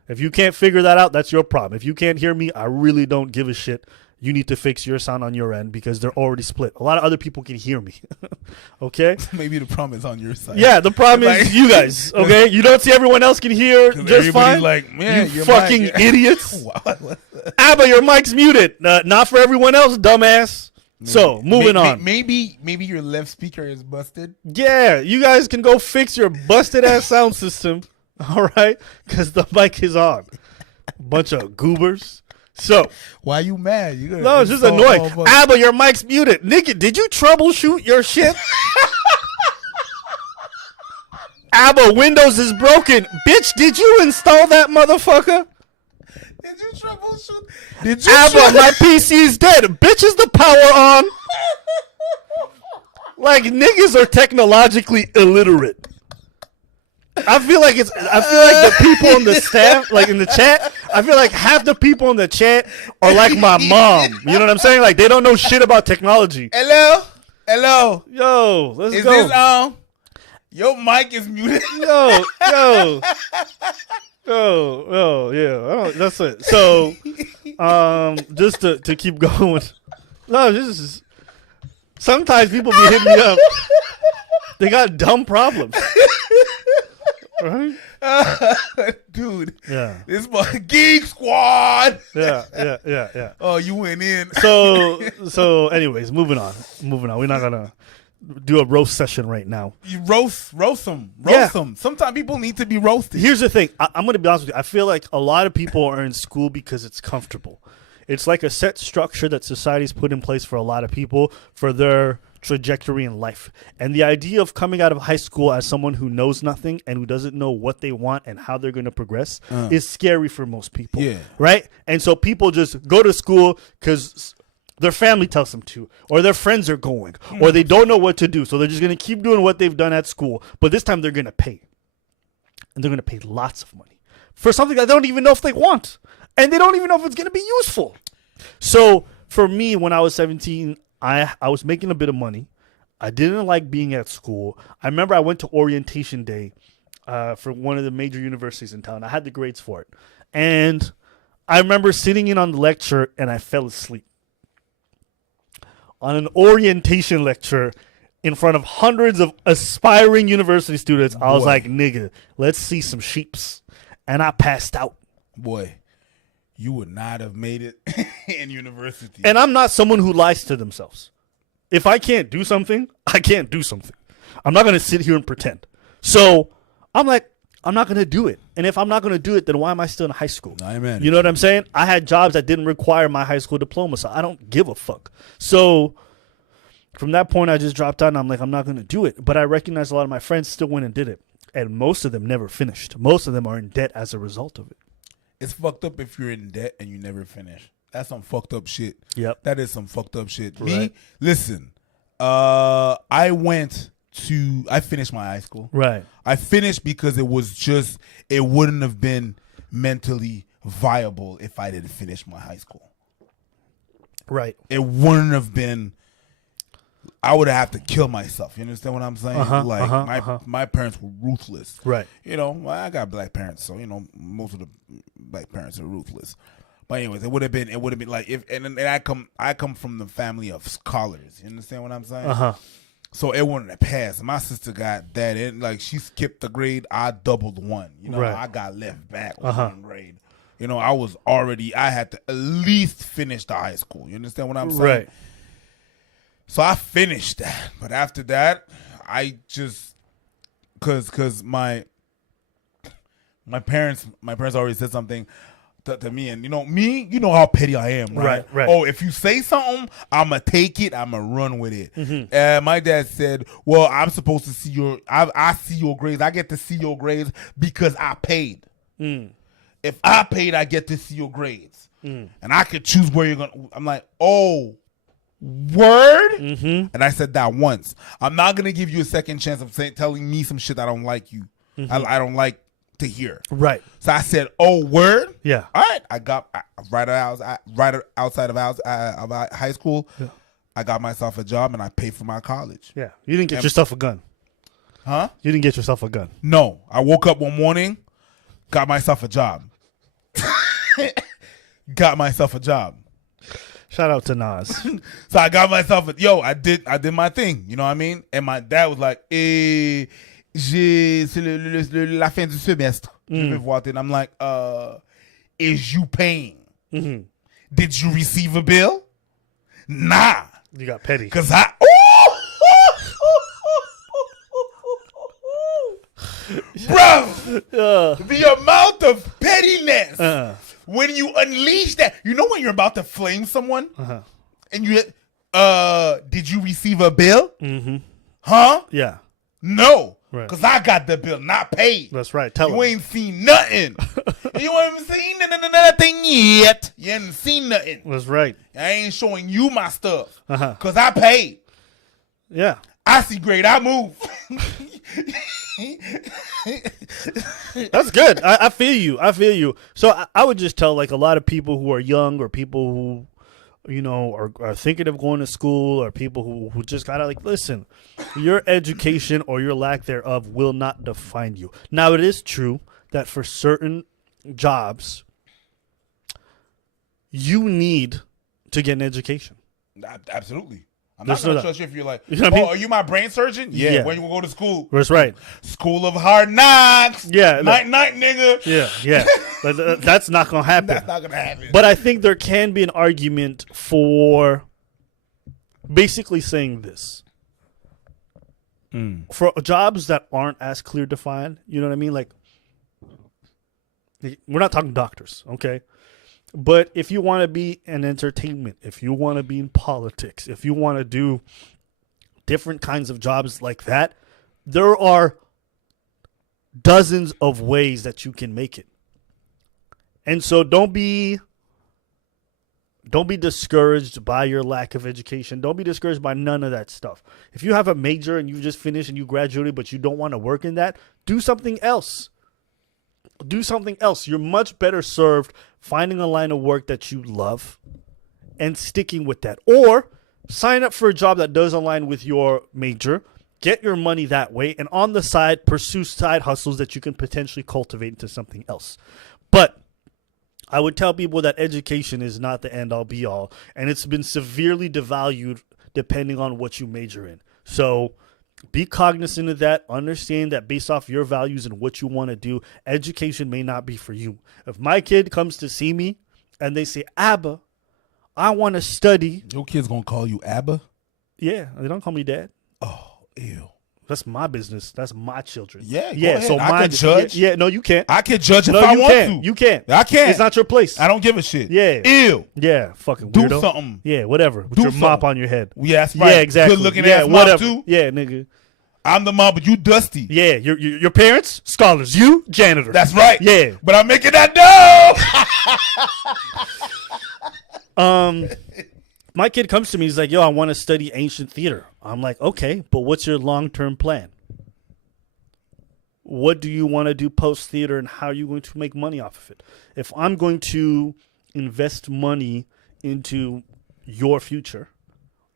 If you can't figure that out, that's your problem. If you can't hear me, I really don't give a shit. You need to fix your sound on your end because they're already split. A lot of other people can hear me. Okay? Maybe the problem is on your side. Yeah, the problem is you guys. Okay? You don't see everyone else can hear just fine? Like, man, you fucking idiots. But your mic's muted. Not for everyone else, dumbass. So, moving on. Maybe your left speaker is busted. Yeah, you guys can go fix your busted-ass sound system. All right, because the mic is on. Bunch of goobers. So why you mad? No, it's just annoying. But your mic's muted. Nigga, did you troubleshoot your shit? But Windows is broken. Bitch, did you install that motherfucker? Did you troubleshoot? My PC is dead. Bitch, is the power on? Like niggas are technologically illiterate. I feel like the people in the staff, like in the chat, I feel like half the people in the chat are like my mom. You know what I'm saying? Like they don't know shit about technology. Hello. Yo, let's is go. Is this on? Your mic is muted. Yo. Yeah. That's it. So, just to keep going. No, this is. Sometimes people be hitting me up. They got dumb problems. Right? Dude. Yeah. This Geek Squad. Yeah. Oh, you went in. So anyways, moving on. We're not gonna do a roast session right now. You roast them. Sometimes people need to be roasted. Here's the thing. I'm gonna be honest with you. I feel like a lot of people are in school because it's comfortable. It's like a set structure that society's put in place for a lot of people for their trajectory in life. And the idea of coming out of high school as someone who knows nothing and who doesn't know what they want and how they're going to progress is scary for most people. Yeah. Right? And so people just go to school because their family tells them to, or their friends are going, or they don't know what to do. So they're just going to keep doing what they've done at school. But this time they're going to pay. And they're going to pay lots of money for something that they don't even know if they want. And they don't even know if it's going to be useful. So for me, when I was 17, I was making a bit of money. I didn't like being at school. I remember I went to orientation day for one of the major universities in town. I had the grades for it. And I remember sitting in on the lecture and I fell asleep. On an orientation lecture in front of hundreds of aspiring university students, I was like, nigga, let's see some sheeps. And I passed out. Boy, you would not have made it in university. And I'm not someone who lies to themselves. If I can't do something, I can't do something. I'm not going to sit here and pretend. So I'm like, I'm not going to do it. And if I'm not going to do it, then why am I still in high school? Amen. You know what I'm saying? I had jobs that didn't require my high school diploma, so I don't give a fuck. So from that point, I just dropped out, and I'm like, I'm not going to do it. But I recognize a lot of my friends still went and did it. And most of them never finished. Most of them are in debt as a result of it. It's fucked up if you're in debt and you never finish. That's some fucked up shit. Yep. That is some fucked up shit. Right. Me, listen, I finished my high school. Right. I finished because it wouldn't have been mentally viable if I didn't finish my high school. Right. It wouldn't have been, I would have to kill myself. You understand what I'm saying? My parents were ruthless. Right. You know, I got black parents, so, you know, most of the black parents are ruthless. But anyways, it would have been like if and I come from the family of scholars. You understand what I'm saying? So it wouldn't have passed. My sister got that in, like she skipped the grade. I doubled one. You know, right. I got left back with one grade. You know, I had to at least finish the high school. You understand what I'm saying? Right. So I finished that, but after that, I just because my parents already said something to me, and you know how petty I am, right? Right. Oh, if you say something, I'ma take it, I'ma run with it. My dad said, "Well, I'm supposed to see I see your grades. I get to see your grades because I paid. If I paid, I get to see your grades, and I could choose where you're gonna." I'm like, "Oh, word?" And I said that once. I'm not gonna give you a second chance of telling me some shit I don't like you. I don't like to hear. Right. So I said, "Oh, word." Yeah. All right. I got right outside of high school. Yeah. I got myself a job and I paid for my college. Yeah. You didn't get yourself a gun. Huh? You didn't get yourself a gun. No. I woke up one morning, got myself a job. Got myself a job. Shout out to Nas. So I got myself I did my thing. You know what I mean? And my dad was like, c'est la fin du semestre. Je vais voir. And I'm like, is you paying? Did you receive a bill? Nah. You got petty. Because bro, the amount of pettiness when you unleash that. You know when you're about to flame someone and you did you receive a bill? Huh? Yeah. No. Because I got the bill, not paid. That's right. Tell you him. Ain't seen nothing. You ain't seen nothing yet. You ain't seen nothing. That's right. I ain't showing you my stuff. Because I paid. Yeah. I see grade. I move. That's good. I feel you. So I would just tell like a lot of people who are young or people who, you know, are thinking of going to school or people who just gotta like, listen, your education or your lack thereof will not define you. Now, it is true that for certain jobs, you need to get an education. Absolutely. I'm not going to trust you if you're like, you know what I mean? Are you my brain surgeon? Yeah. When you go to school. That's right. School of hard knocks. Yeah. Night, nigga. Yeah. That's not going to happen. That's not going to happen. But I think there can be an argument for basically saying this. For jobs that aren't as clear defined, you know what I mean? Like, we're not talking doctors, okay? But if you want to be in entertainment, if you want to be in politics, if you want to do different kinds of jobs like that, there are dozens of ways that you can make it. And so don't be discouraged by your lack of education. Don't be discouraged by none of that stuff. If you have a major and you just finished and you graduated, but you don't want to work in that, do something else. Do something else. You're much better served finding a line of work that you love and sticking with that. Or sign up for a job that does align with your major. Get your money that way. And on the side, pursue side hustles that you can potentially cultivate into something else. But I would tell people that education is not the end-all, be-all. And it's been severely devalued depending on what you major in. So be cognizant of that. Understand that based off your values and what you want to do, education may not be for you. If my kid comes to see me and they say, Abba, I want to study. Your kid's going to call you Abba? Yeah, they don't call me dad. Oh, ew. That's my business. That's my children. Yeah, yeah. Ahead. So I can judge. Yeah, no, you can't. I can judge if I want to. You can't. I can't. It's not your place. I don't give a shit. Yeah. Ew. Yeah, fucking weirdo. Do something. Yeah, whatever. With Do your mop something. on your head. Yeah, that's right. Yeah, exactly. Good looking yeah, ass whatever. mop too. Yeah, nigga. I'm the mom, but you dusty. Yeah, your parents, scholars. You, janitor. That's right. Yeah. But I'm making that dough. My kid comes to me. He's like, yo, I want to study ancient theater. I'm like, okay, but what's your long-term plan? What do you want to do post-theater, and how are you going to make money off of it? If I'm going to invest money into your future,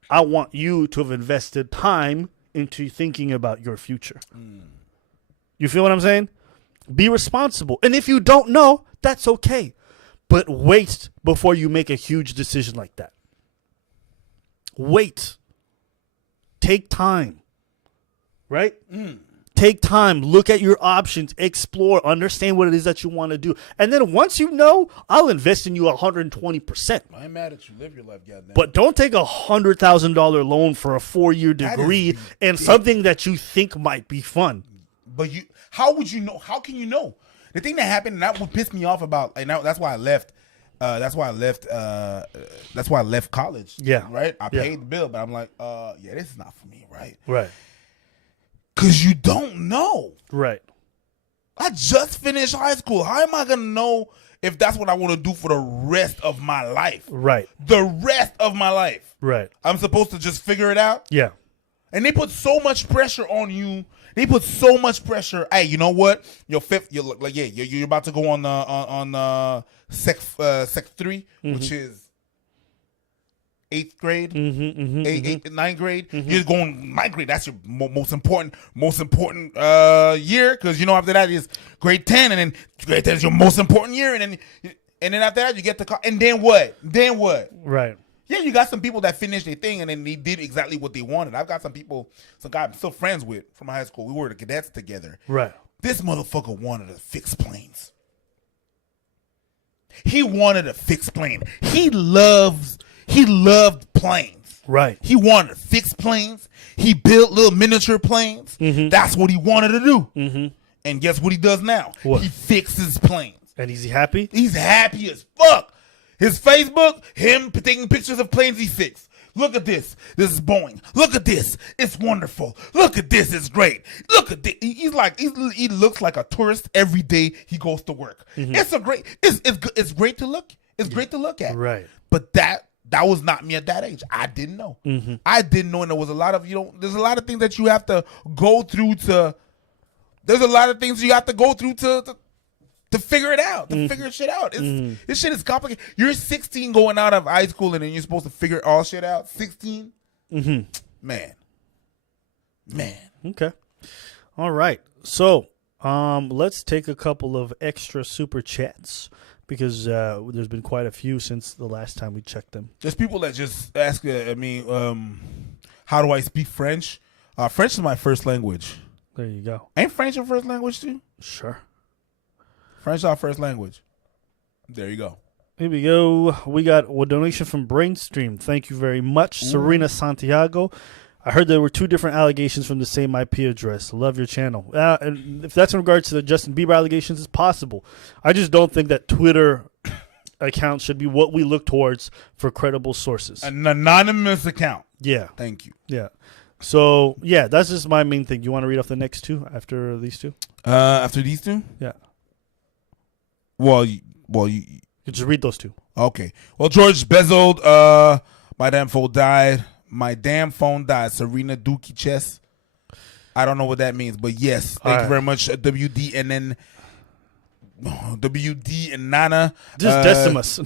I want you to have invested time into thinking about your future. You feel what I'm saying? Be responsible. And if you don't know, that's okay. But wait before you make a huge decision like that. Wait. Take time. Right? Take time. Look at your options. Explore. Understand what it is that you want to do. And then once you know, I'll invest in you 120%. I ain't mad at you. Live your life, goddamn. But don't take a $100,000 loan for a 4-year degree and something that you think might be fun. But how would you know? How can you know? The thing that happened, and that would piss me off about, and that's why I left. That's why I left college. Yeah. Right. I paid the bill, but I'm like, yeah, this is not for me. Right. Right. Because you don't know. Right. I just finished high school. How am I gonna know if that's what I want to do for the rest of my life? Right. The rest of my life. Right. I'm supposed to just figure it out. Yeah. And they put so much pressure on you. They put so much pressure. Hey, you know what? You're about to go on Sec 3, which is 8th grade, 9th grade. You're going 9th grade. That's your most important year, because after that is grade 10, and then grade 10 is your most important year, and then after that you get the and then what? Right. Yeah, you got some people that finished their thing and then they did exactly what they wanted. I've got some guy I'm still friends with from high school. We were the cadets together. Right. This motherfucker wanted to fix planes. He wanted to fix planes. He loved planes. Right. He wanted to fix planes. He built little miniature planes. That's what he wanted to do. And guess what he does now? What? He fixes planes. And is he happy? He's happy as fuck. His Facebook, him taking pictures of planes he fixed. Look at this. This is Boeing. Look at this. It's wonderful. Look at this. It's great. Look at this. He looks like a tourist every day he goes to work. It's great to look. It's great to look at. Right. But that was not me at that age. I didn't know. I didn't know, and there was a lot of there's a lot of things that you have to go through to. There's a lot of things you have to go through to figure it out, to figure shit out. This shit is complicated. You're 16 going out of high school, and then you're supposed to figure all shit out. 16? Man. Okay. All right. So, let's take a couple of extra super chats, because there's been quite a few since the last time we checked them. There's people that just ask me, how do I speak French? French is my first language. There you go. Ain't French your first language too? Sure. French is our first language. There you go. Here we go. We got a donation from Brainstream. Thank you very much. Serena Santiago. I heard there were 2 different allegations from the same IP address. Love your channel. And if that's in regards to the Justin Bieber allegations, it's possible. I just don't think that Twitter account should be what we look towards for credible sources. An anonymous account. Yeah. Thank you. Yeah. So, yeah, that's just my main thing. You want to read off the next two after these two? After these two? Yeah. You just read those two. Okay. Well, George bezeled. My damn phone died. Serena Dookie Chess. I don't know what that means, but yes. Thank you very much, WD and then WD and Nana. Just Decimus.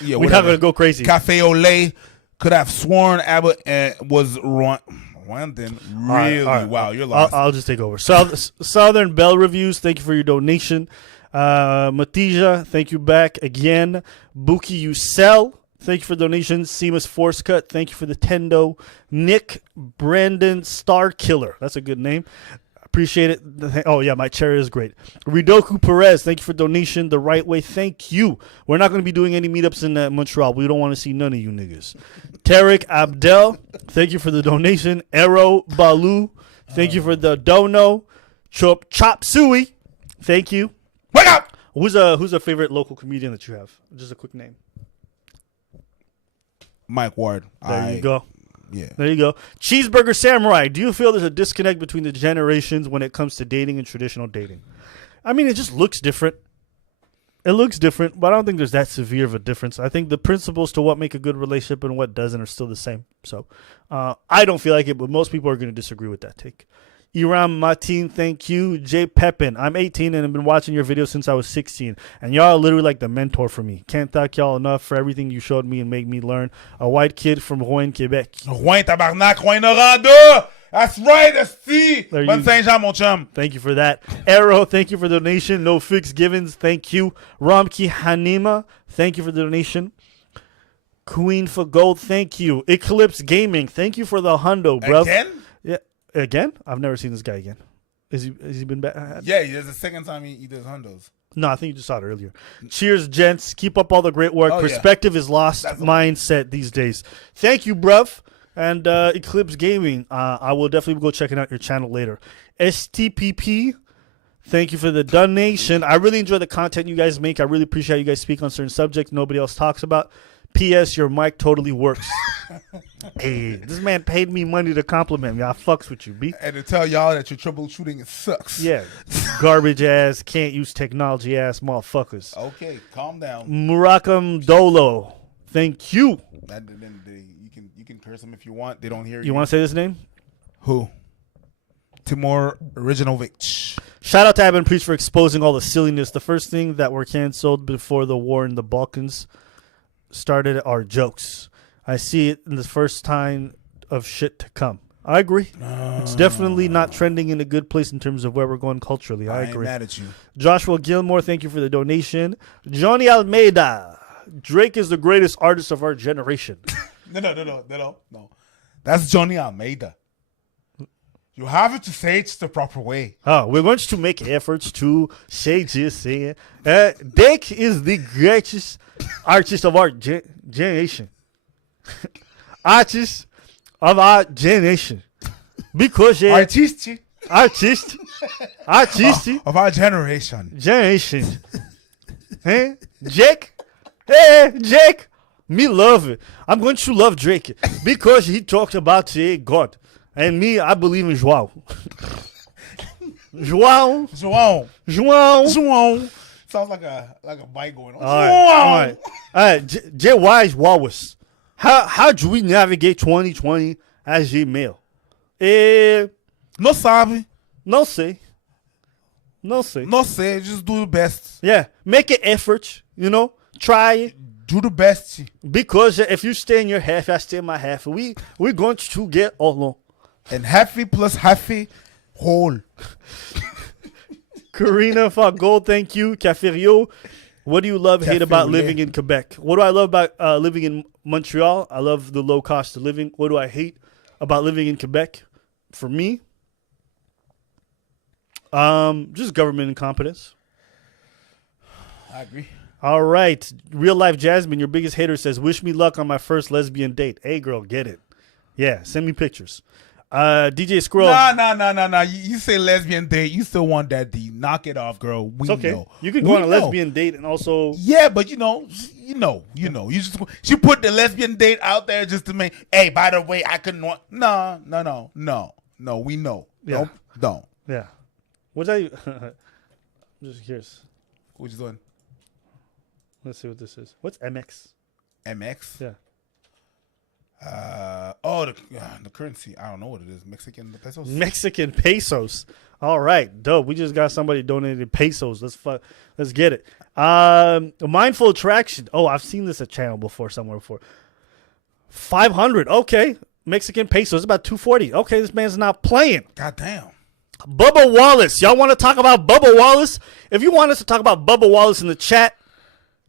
Yeah, we're not going to go crazy. Cafe Olay. Could have sworn Abbott was Rwandan. Really? All right. Wow, you're lost. I'll just take over. Southern Bell Reviews, thank you for your donation. Matija, thank you back again. Buki Usel, thank you for donations. Seamus Force Cut, thank you for the Tendo. Nick Brandon Star Killer, that's a good name. Appreciate it. Oh, yeah, my chair is great. Ridoku Perez, thank you for donation. The Right Way, thank you. We're not going to be doing any meetups in Montreal. We don't want to see none of you niggas. Tarek Abdel, thank you for the donation. Arrow Balu, thank you for the dono. Chop Suey, thank you. Wake up! Who's a favorite local comedian that you have? Just a quick name. Mike Ward. There you go. Yeah. There you go. Cheeseburger Samurai. Do you feel there's a disconnect between the generations when it comes to dating and traditional dating? I mean, it just looks different. It looks different, but I don't think there's that severe of a difference. I think the principles to what make a good relationship and what doesn't are still the same. So I don't feel like it, but most people are going to disagree with that take. Iram Martin, thank you. Jay Pepin, I'm 18 and I've been watching your videos since I was 16. And y'all are literally like the mentor for me. Can't thank y'all enough for everything you showed me and make me learn. A white kid from Rouen, Quebec. Rouen, tabarnak, Rouen Noranda. That's right, Esti. Bonne Saint-Jean, mon chum. Thank you for that. Arrow, thank you for the donation. No Fix Givens, thank you. Ramki Hanima, thank you for the donation. Queen for Gold, thank you. Eclipse Gaming, thank you for the hundo, bro. Again? Yeah. Again? I've never seen this guy again. Has he been back? Yeah, it's the second time he does hundos. No, I think you just saw it earlier. Cheers, gents. Keep up all the great work. Perspective is lost mindset these days. Thank you, bruv. And Eclipse Gaming, I will definitely go checking out your channel later. STPP, thank you for the donation. I really enjoy the content you guys make. I really appreciate how you guys speak on certain subjects nobody else talks about. P.S. Your mic totally works. Hey, this man paid me money to compliment me. I fucks with you, B. And to tell y'all that your troubleshooting it sucks. Yeah. Garbage ass, can't use technology ass motherfuckers. Okay, calm down. Murakam Dolo, thank you. You can curse them if you want. They don't hear you. You want to say this name? Who? Timur Originovich. Shout out to Abin Priest for exposing all the silliness. The first thing that were canceled before the war in the Balkans started are jokes. I see it in the first time of shit to come. I agree. It's definitely not trending in a good place in terms of where we're going culturally. I agree. ain't mad at you. Joshua Gilmore, thank you for the donation. Johnny Almeida. Drake is the greatest artist of our generation. No. That's Johnny Almeida. You have to say it the proper way. Oh, we're going to make efforts to say Drake is the greatest artist of our generation. Artist of our generation. Because artist of our generation. Hey, Jake. Hey, Jake. Me love it. I'm going to love Drake because he talked about God. And me, I believe in João. João. Sounds like a bike going on. All right. Jay Wise Wallace. How do we navigate 2020 as Gmail? Não sabe. Não sei. Just do the best. Yeah. Make an effort, Try it. Do the best. Because if you stay in your half, I stay in my half. We're going to get along. And happy plus happy whole. Karina Fagold, thank you. Caferio, what do you hate about living in Quebec? What do I love about living in Montreal? I love the low cost of living. What do I hate about living in Quebec? For me, just government incompetence. I agree. All right. Real Life Jasmine, your biggest hater, says, wish me luck on my first lesbian date. Hey, girl, get it. Yeah, send me pictures. DJ Scroll. Nah. You say lesbian date. You still want that D. Knock it off, girl. We It's okay. know. You can go on a lesbian date and also. Yeah, but you just she put the lesbian date out there just to make. Hey, by the way, I couldn't want. No. We know. Yeah. Nope, don't. Yeah. What's that? I'm just curious. What you doing? Let's see what this is. What's MX? MX. Yeah. The currency. I don't know what it is. Mexican pesos. Mexican pesos. All right, dope. We just got somebody donated pesos. Let's get it. Mindful attraction. Oh, I've seen this channel before somewhere before. 500. Okay, Mexican pesos. About 240. Okay, this man's not playing. Goddamn. Bubba Wallace. Y'all want to talk about Bubba Wallace? If you want us to talk about Bubba Wallace in the chat,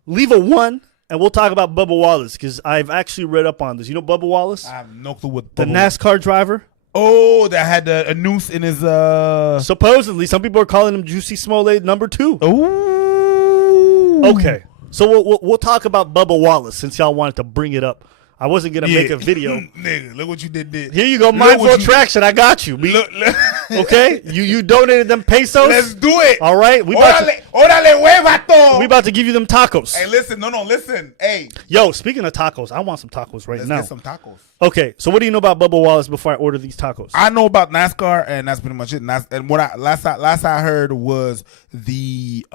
leave a 1. And we'll talk about Bubba Wallace because I've actually read up on this. You know Bubba Wallace? I have no clue what the NASCAR driver. Oh, that had a noose in his. Supposedly, some people are calling him Juicy Smollett number 2. Ooh. Okay, so we'll talk about Bubba Wallace since y'all wanted to bring it up. I wasn't gonna make a video. Nigga, look what you did. Here you go, mindful attraction. I got you. Look. Okay, you donated them pesos. Let's do it. All right, Órale, huevato. We about to give you them tacos. Hey, listen, listen. Hey, yo, speaking of tacos, I want some tacos right now. Let's get some tacos. Okay, so what do you know about Bubba Wallace before I order these tacos? I know about NASCAR, and that's pretty much it. And what last I heard was the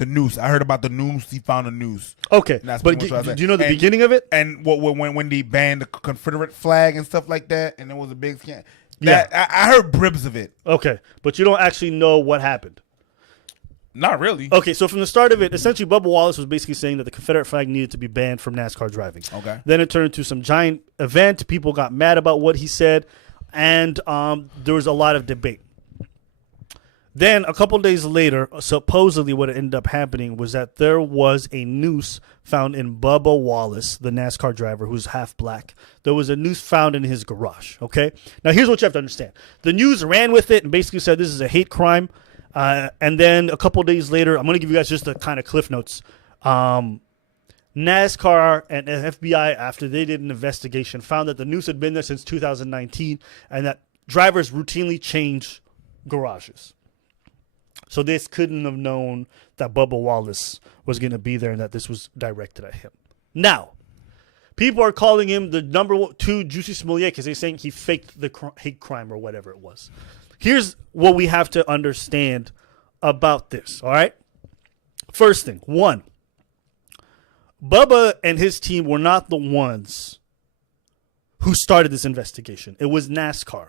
noose. I heard about the noose. He found a noose. Okay, but do you know the beginning of it? And when they banned the Confederate flag and stuff like that, and it was a big scam. I heard bribs of it. Okay, but you don't actually know what happened. Not really. Okay, so from the start of it, essentially Bubba Wallace was basically saying that the Confederate flag needed to be banned from NASCAR driving. Okay. Then it turned into some giant event. People got mad about what he said, and there was a lot of debate. Then a couple days later, supposedly what ended up happening was that there was a noose found in Bubba Wallace, the NASCAR driver who's half black. There was a noose found in his garage, okay? Now, here's what you have to understand. The news ran with it and basically said this is a hate crime. And then a couple days later, I'm going to give you guys just the kind of cliff notes. NASCAR and FBI, after they did an investigation, found that the noose had been there since 2019 and that drivers routinely change garages. So this couldn't have known that Bubba Wallace was going to be there and that this was directed at him. Now, people are calling him the number 2 Juicy Smollett because they're saying he faked the hate crime or whatever it was. Here's what we have to understand about this, all right? First thing, 1, Bubba and his team were not the ones who started this investigation. It was NASCAR.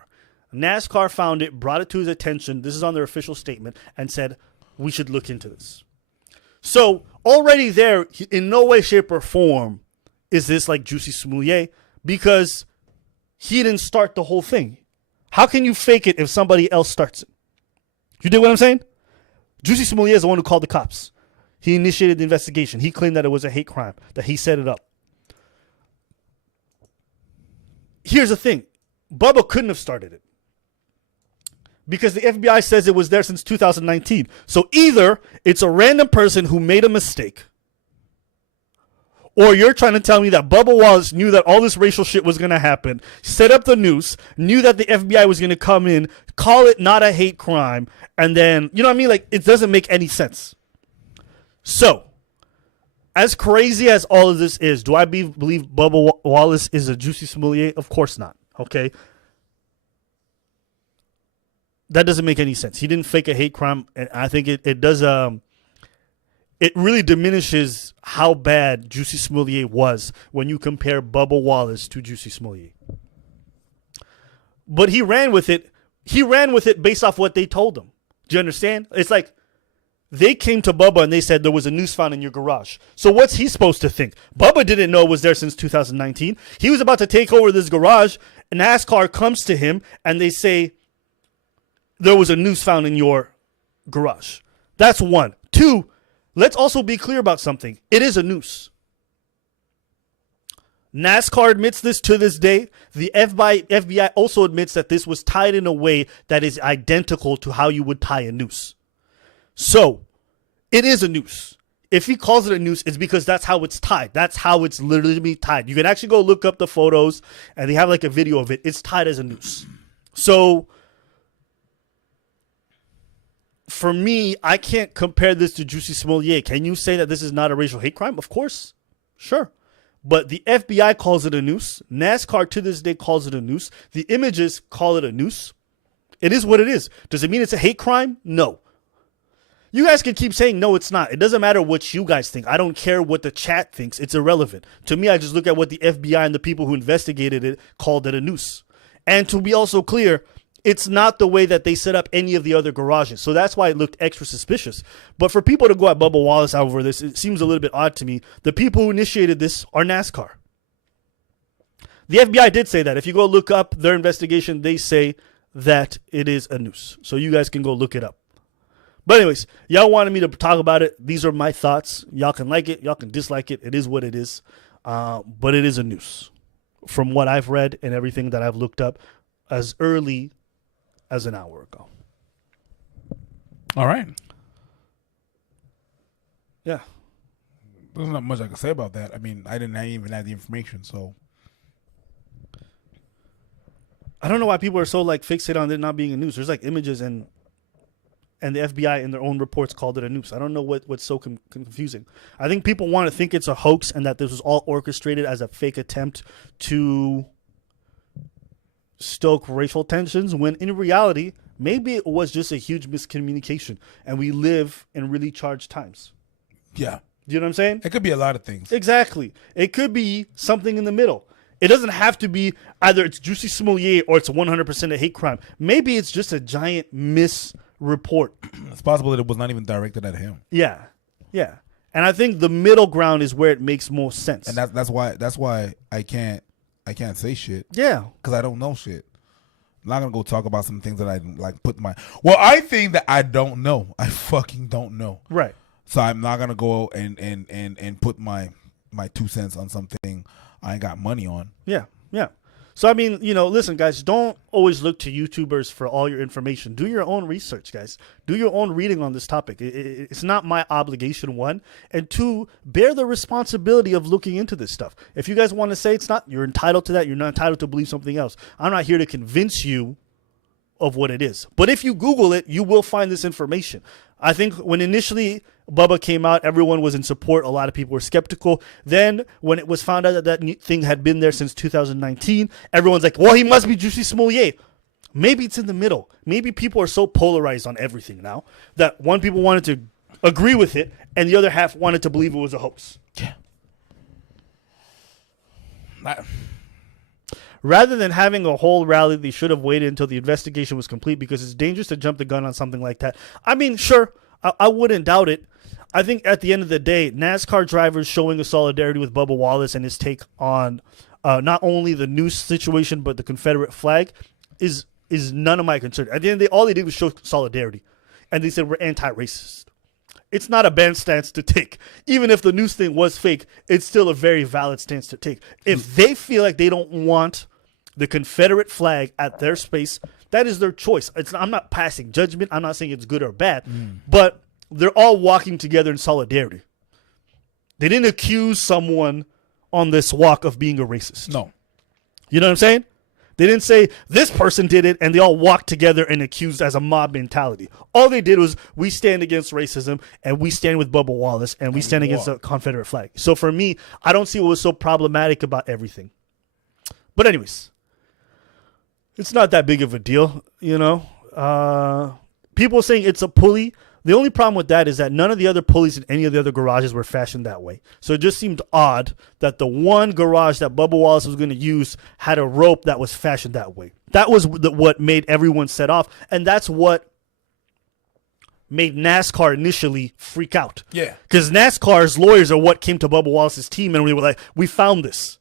NASCAR found it, brought it to his attention. This is on their official statement, and said, we should look into this. So already there, in no way, shape, or form is this like Juicy Smollett because he didn't start the whole thing. How can you fake it if somebody else starts it? You dig what I'm saying? Juicy Smollett is the one who called the cops. He initiated the investigation. He claimed that it was a hate crime, that he set it up. Here's the thing. Bubba couldn't have started it because the FBI says it was there since 2019. So either it's a random person who made a mistake, or you're trying to tell me that Bubba Wallace knew that all this racial shit was going to happen, set up the noose, knew that the FBI was going to come in, call it not a hate crime, and then, you know what I mean? Like, it doesn't make any sense. So, as crazy as all of this is, do I believe Bubba Wallace is a Juicy Smollett? Of course not. Okay? That doesn't make any sense. He didn't fake a hate crime, and I think it does. It really diminishes how bad Juicy Smollett was when you compare Bubba Wallace to Juicy Smollett. But he ran with it. He ran with it based off what they told him. Do you understand? It's like they came to Bubba and they said there was a noose found in your garage. So what's he supposed to think? Bubba didn't know it was there since 2019. He was about to take over this garage, and NASCAR comes to him and they say there was a noose found in your garage. That's 1. 2, let's also be clear about something. It is a noose. NASCAR admits this to this day. The FBI also admits that this was tied in a way that is identical to how you would tie a noose. So, it is a noose. If he calls it a noose, it's because that's how it's tied. That's how it's literally tied. You can actually go look up the photos, and they have like a video of it. It's tied as a noose. So for me, I can't compare this to Juicy Smollett. Can you say that this is not a racial hate crime? Of course. Sure. But the FBI calls it a noose. NASCAR to this day calls it a noose. The images call it a noose. It is what it is. Does it mean it's a hate crime? No. You guys can keep saying, no, it's not. It doesn't matter what you guys think. I don't care what the chat thinks. It's irrelevant. To me, I just look at what the FBI and the people who investigated it called it a noose. And to be also clear, it's not the way that they set up any of the other garages. So that's why it looked extra suspicious. But for people to go at Bubba Wallace over this, it seems a little bit odd to me. The people who initiated this are NASCAR. The FBI did say that. If you go look up their investigation, they say that it is a noose. So you guys can go look it up. But anyways, y'all wanted me to talk about it. These are my thoughts. Y'all can like it. Y'all can dislike it. It is what it is. But it is a noose from what I've read and everything that I've looked up as early as an hour ago. All right. Yeah. There's not much I can say about that. I mean, I didn't even have the information, so. I don't know why people are so like fixated on it not being a noose. There's like images and the FBI in their own reports called it a noose. I don't know what's so confusing. I think people want to think it's a hoax and that this was all orchestrated as a fake attempt to stoke racial tensions, when in reality, maybe it was just a huge miscommunication and we live in really charged times. Yeah. Do you know what I'm saying? It could be a lot of things. Exactly. It could be something in the middle. It doesn't have to be either it's Juicy Smollett or it's 100% a hate crime. Maybe it's just a giant misreport. It's possible that it was not even directed at him. Yeah. Yeah. And I think the middle ground is where it makes most sense. And that's why I can't say shit. Yeah. Because I don't know shit. I'm not gonna go talk about some things that I like put my I think that I don't know. I fucking don't know. Right. So I'm not gonna go and put my 2 cents on something I ain't got money on. Yeah. Yeah. So, I mean, listen, guys, don't always look to YouTubers for all your information. Do your own research, guys. Do your own reading on this topic. It's not my obligation, one. And two, bear the responsibility of looking into this stuff. If you guys want to say it's not, you're entitled to that. You're not entitled to believe something else. I'm not here to convince you of what it is. But if you Google it, you will find this information. I think when initially Bubba came out, everyone was in support. A lot of people were skeptical. Then when it was found out that thing had been there since 2019, everyone's like, well, he must be Juicy Smollett. Maybe it's in the middle. Maybe people are so polarized on everything now that one people wanted to agree with it and the other half wanted to believe it was a hoax. Yeah. Rather than having a whole rally, they should have waited until the investigation was complete because it's dangerous to jump the gun on something like that. I mean, sure, I wouldn't doubt it. I think at the end of the day, NASCAR drivers showing a solidarity with Bubba Wallace and his take on not only the noose situation but the Confederate flag is none of my concern. At the end of the day, all they did was show solidarity, and they said we're anti-racist. It's not a bad stance to take. Even if the noose thing was fake, it's still a very valid stance to take. If they feel like they don't want the Confederate flag at their space, that is their choice. I'm not passing judgment. I'm not saying it's good or bad, but they're all walking together in solidarity. They didn't accuse someone on this walk of being a racist. No. You know what I'm saying? They didn't say this person did it and they all walked together and accused as a mob mentality. All they did was we stand against racism and we stand with Bubba Wallace and we stand against the Confederate flag. So for me, I don't see what was so problematic about everything. But anyways, it's not that big of a deal, People saying it's a pulley. The only problem with that is that none of the other pulleys in any of the other garages were fashioned that way. So it just seemed odd that the one garage that Bubba Wallace was going to use had a rope that was fashioned that way. That was what made everyone set off, and that's what made NASCAR initially freak out. Yeah. Because NASCAR's lawyers are what came to Bubba Wallace's team, and we were like, we found this.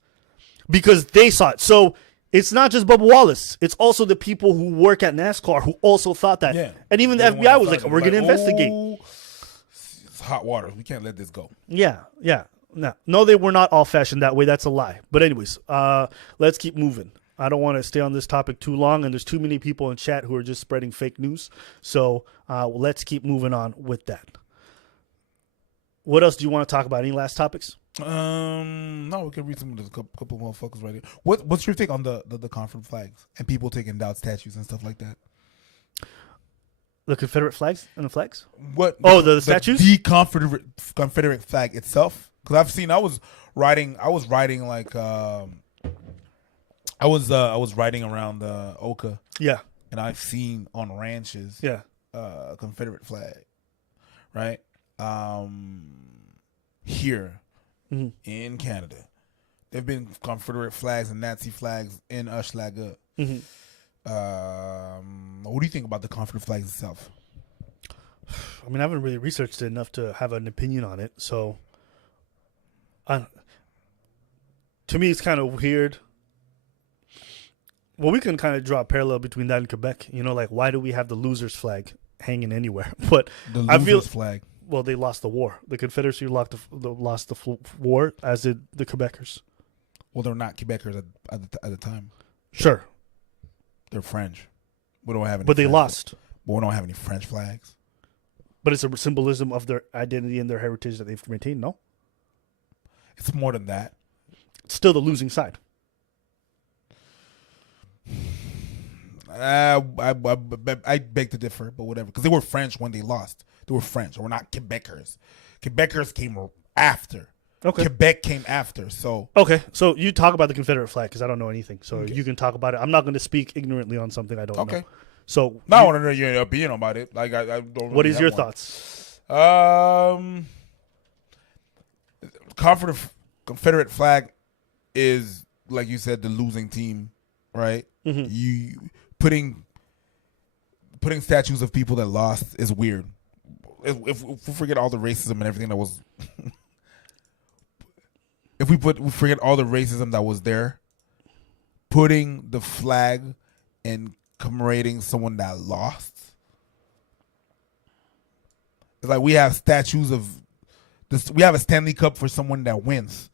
Because they saw it. So it's not just Bubba Wallace. It's also the people who work at NASCAR who also thought that. Yeah. And even the FBI was like, we're going to investigate. It's hot water. We can't let this go. Yeah. No, they were not all fashioned that way. That's a lie. But anyways, let's keep moving. I don't want to stay on this topic too long, and there's too many people in chat who are just spreading fake news. So let's keep moving on with that. What else do you want to talk about? Any last topics? No, we can read some of the couple motherfuckers right here. What's your take on the Confederate flags and people taking down statues and stuff like that? The Confederate flags and the flags? What? Oh, the statues? The Confederate flag itself. Because I was riding like I was riding around Oka. Yeah. And I've seen on ranches. Yeah. Confederate flag, right? Here in Canada, there've been Confederate flags and Nazi flags in Hochelaga. Mm-hmm. What do you think about the Confederate flags itself? I mean, I haven't really researched it enough to have an opinion on it. So, to me, it's kind of weird. Well, we can kind of draw a parallel between that and Quebec. You know, like, why do we have the losers flag hanging anywhere? But the losers flag. Well, they lost the war. The Confederacy lost the war, as did the Quebecers. Well, they're not Quebecers at the time. Sure. They're French. We don't have any. But they lost. But we don't have any French flags. But it's a symbolism of their identity and their heritage that they've maintained, no? It's more than that. It's still the losing side. I beg to differ, but whatever. Because they were French when they lost. They were French. We're not Quebecers. Quebecers came after. Okay. Quebec came after. So okay. So you talk about the Confederate flag because I don't know anything. So you can talk about it. I'm not going to speak ignorantly on something I don't know. So now I want to know your opinion about it. Like I don't. Really what is your thoughts? Confederate flag is, like you said, the losing team, right? Mm-hmm. You putting statues of people that lost is weird. If we forget all the racism and everything that was, if we forget all the racism that was there, putting the flag and commemorating someone that lost, it's like we have statues of this. We have a Stanley Cup for someone that wins,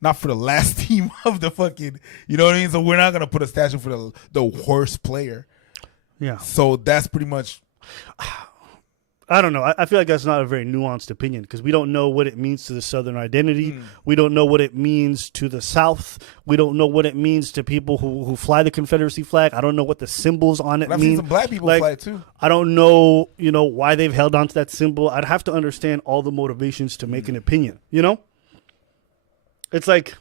not for the last team of the fucking. You know what I mean? So we're not gonna put a statue for the worst player. Yeah. So that's pretty much. I don't know. I feel like that's not a very nuanced opinion because we don't know what it means to the Southern identity. We don't know what it means to the South. We don't know what it means to people who fly the Confederacy flag. I don't know what the symbols on it mean. I've seen some black people fly it too. I don't know, why they've held on to that symbol. I'd have to understand all the motivations to make an opinion, It's like,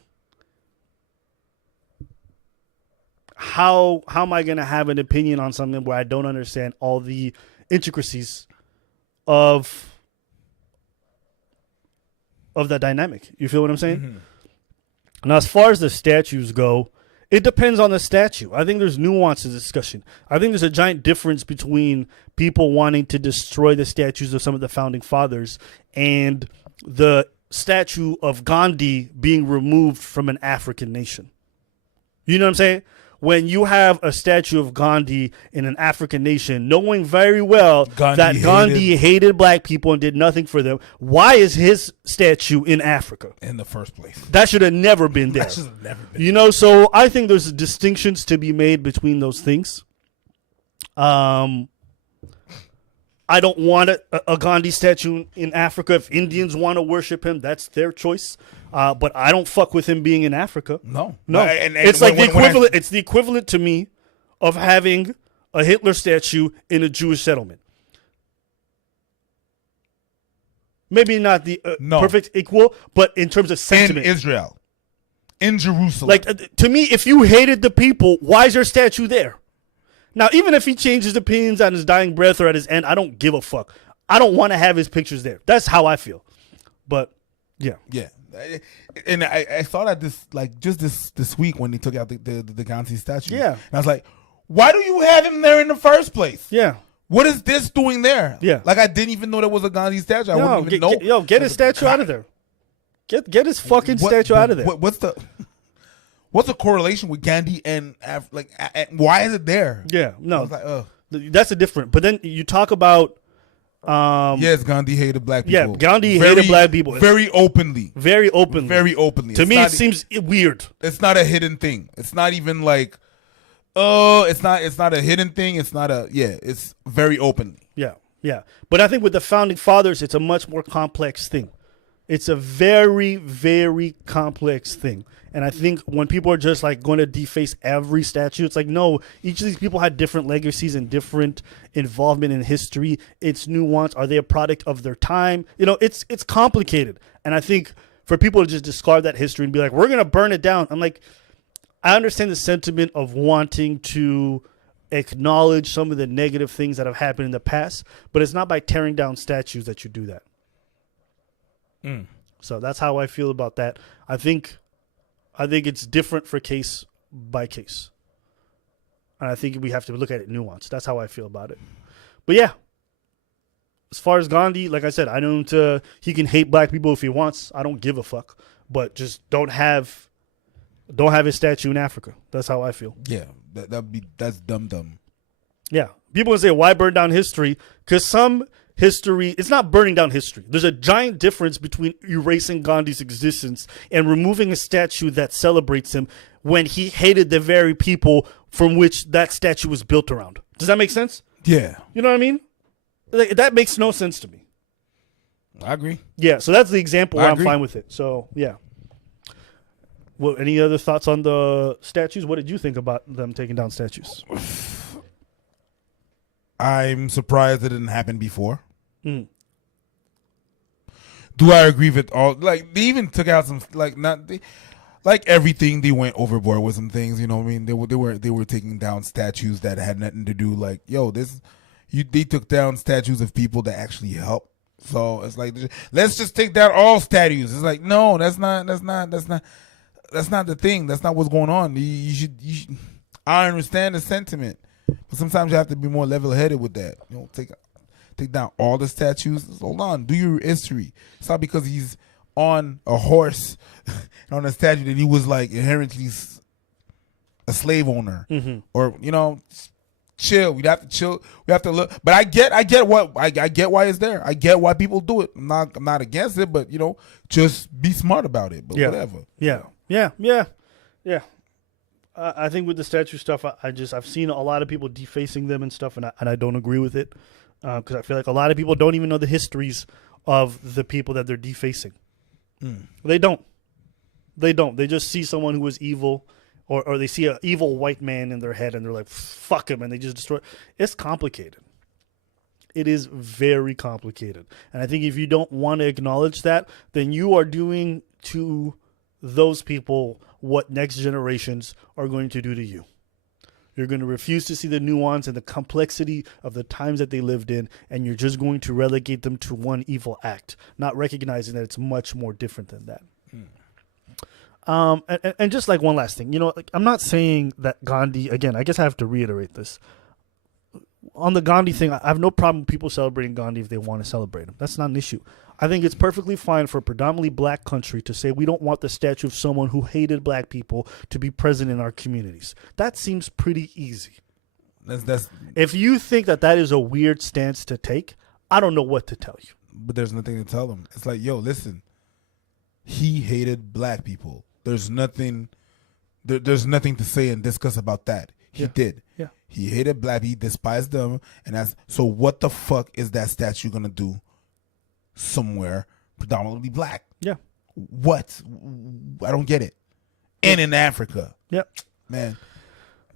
how am I going to have an opinion on something where I don't understand all the intricacies of that dynamic? You feel what I'm saying? Mm-hmm. Now, as far as the statues go, it depends on the statue. I think there's nuance to the discussion. I think there's a giant difference between people wanting to destroy the statues of some of the founding fathers and the statue of Gandhi being removed from an African nation. You know what I'm saying? When you have a statue of Gandhi in an African nation, knowing very well that Gandhi hated black people and did nothing for them, why is his statue in Africa? In the first place. That should have never been there. That should have never been. So I think there's distinctions to be made between those things. I don't want a Gandhi statue in Africa. If Indians want to worship him, that's their choice. But I don't fuck with him being in Africa. No. And it's like the equivalent. It's the equivalent to me of having a Hitler statue in a Jewish settlement. Maybe not the perfect equal, but in terms of sentiment. In Israel. In Jerusalem. Like, to me, if you hated the people, why is your statue there? Now, even if he changes opinions on his dying breath or at his end, I don't give a fuck. I don't want to have his pictures there. That's how I feel. But, yeah. Yeah. And I thought at this, like, just this week when they took out the Gandhi statue. Yeah. And I was like, why do you have him there in the first place? Yeah. What is this doing there? Yeah. Like, I didn't even know there was a Gandhi statue. I wouldn't even know. Get his statue out of there. Get his fucking statue out of there. What's the correlation with Gandhi and why is it there? Yeah, no, I was like, that's a different. But then you talk about, yes, Gandhi hated black people. Yeah, Gandhi hated black people very openly. Very openly. Very openly. To me, it seems weird. It's not a hidden thing. It's not even like, it's not a hidden thing. It's not it's very openly. Yeah. Yeah. But I think with the founding fathers, it's a much more complex thing. It's a very, very complex thing. And I think when people are just like going to deface every statue, it's like, no, each of these people had different legacies and different involvement in history. It's nuanced. Are they a product of their time? You know, it's complicated. And I think for people to just discard that history and be like, we're going to burn it down. I'm like, I understand the sentiment of wanting to acknowledge some of the negative things that have happened in the past, but it's not by tearing down statues that you do that. So that's how I feel about that. I think it's different for case by case. And I think we have to look at it nuanced. That's how I feel about it. But yeah, as far as Gandhi, like I said, I know he can hate black people if he wants. I don't give a fuck. But just don't have his statue in Africa. That's how I feel. Yeah, that's dumb. Yeah. People will say, why burn down history? Because some history, it's not burning down history. There's a giant difference between erasing Gandhi's existence and removing a statue that celebrates him when he hated the very people from which that statue was built around. Does that make sense? Yeah. You know what I mean? Like, that makes no sense to me. I agree. Yeah, so that's the example where I'm fine with it. So, yeah. Well, any other thoughts on the statues? What did you think about them taking down statues? I'm surprised it didn't happen before. Mm. Do I agree with all? Like, they even took out some, like, like everything, they went overboard with some things. You know what I mean? They were taking down statues that had nothing to do. Like, yo, they took down statues of people that actually helped. So it's like, let's just take down all statues. It's like, no, that's not the thing. That's not what's going on. You should. I understand the sentiment, but sometimes you have to be more level-headed with that. You know, take down all the statues. Hold on, do your history. It's not because he's on a horse on a statue that he was like inherently a slave owner, or chill. We have to chill. We have to look. But I get why it's there. I get why people do it. I'm not against it, but just be smart about it. But whatever. Yeah. I think with the statue stuff, I've seen a lot of people defacing them and stuff, and I don't agree with it because I feel like a lot of people don't even know the histories of the people that they're defacing. They don't. They just see someone who is evil, or they see an evil white man in their head, and they're like, fuck him, and they just destroy. It's complicated. It is very complicated. And I think if you don't want to acknowledge that, then you are doing to those people what next generations are going to do to you. You're going to refuse to see the nuance and the complexity of the times that they lived in, and you're just going to relegate them to one evil act, not recognizing that it's much more different than that. And just like one last thing, like, I'm not saying that Gandhi, again, I guess I have to reiterate this. On the Gandhi thing, I have no problem with people celebrating Gandhi if they want to celebrate him. That's not an issue. I think it's perfectly fine for a predominantly black country to say we don't want the statue of someone who hated black people to be present in our communities. That seems pretty easy. If you think that is a weird stance to take, I don't know what to tell you. But there's nothing to tell them. It's like, yo, listen, he hated black people. There's nothing to say and discuss about that. He did. Yeah. He hated black. He despised them. And so what the fuck is that statue going to do somewhere predominantly black? Yeah. What? I don't get it. And in Africa. Yep. Man,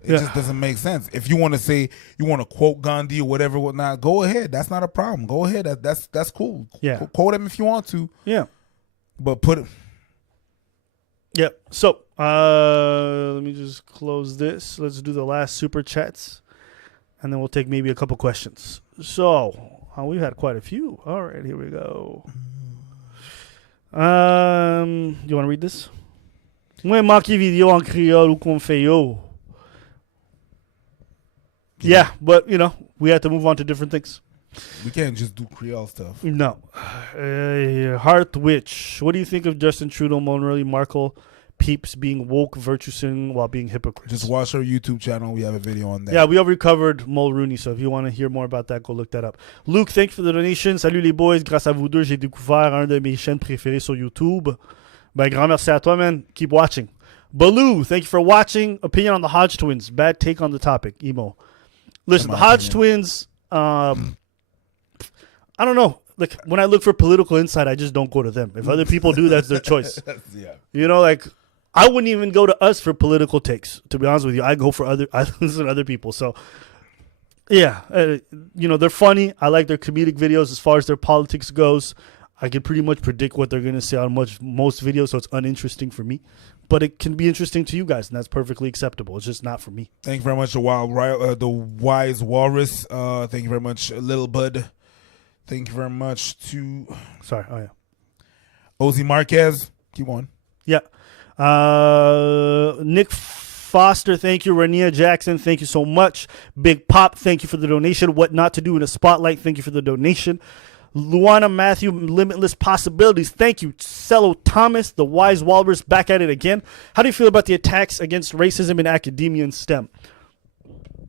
it just doesn't make sense. If you want to say, you want to quote Gandhi or whatnot, go ahead. That's not a problem. Go ahead. That's cool. Yeah. Quote him if you want to. Yeah. But put it. Yeah. So let me just close this. Let's do the last super chats, and then we'll take maybe a couple questions. So we've had quite a few. All right, here we go. You want to read this? Moi marqué vidéo en créole ou qu'on fait yo. Yeah, but we have to move on to different things. We can't just do Creole stuff. No. Heart Witch. What do you think of Justin Trudeau, Monroe, Markle, peeps being woke, virtuousing while being hypocrites? Just watch our YouTube channel. We have a video on that. Yeah, we already covered Mulrooney, so if you want to hear more about that, go look that up. Luke, thanks for the donation. Salut les boys. Grâce à vous deux, j'ai découvert un de mes chaînes préférées sur YouTube. Grand merci à toi, man. Keep watching. Baloo, thank you for watching. Opinion on the Hodge twins. Bad take on the topic. Emo. Listen, the Hodge twins, I don't know. Like when I look for political insight, I just don't go to them. If other people do, that's their choice. Yeah. You know, like I wouldn't even go to us for political takes. To be honest with you, I listen to other people. So yeah, you know, they're funny. I like their comedic videos as far as their politics goes. I can pretty much predict what they're going to say on most videos, so it's uninteresting for me. But it can be interesting to you guys, and that's perfectly acceptable. It's just not for me. Thank you very much, the Wise Walrus. Thank you very much, Little Bud. Thank you very much to... Sorry. Oh, yeah. Ozzy Marquez. Keep on. Yeah. Nick Foster, thank you. Rania Jackson, thank you so much. Big Pop, thank you for the donation. What Not to Do in a Spotlight, thank you for the donation. Luana Matthew, Limitless Possibilities, thank you. Cello Thomas, the Wise Walrus, back at it again. How do you feel about the attacks against racism in academia and STEM?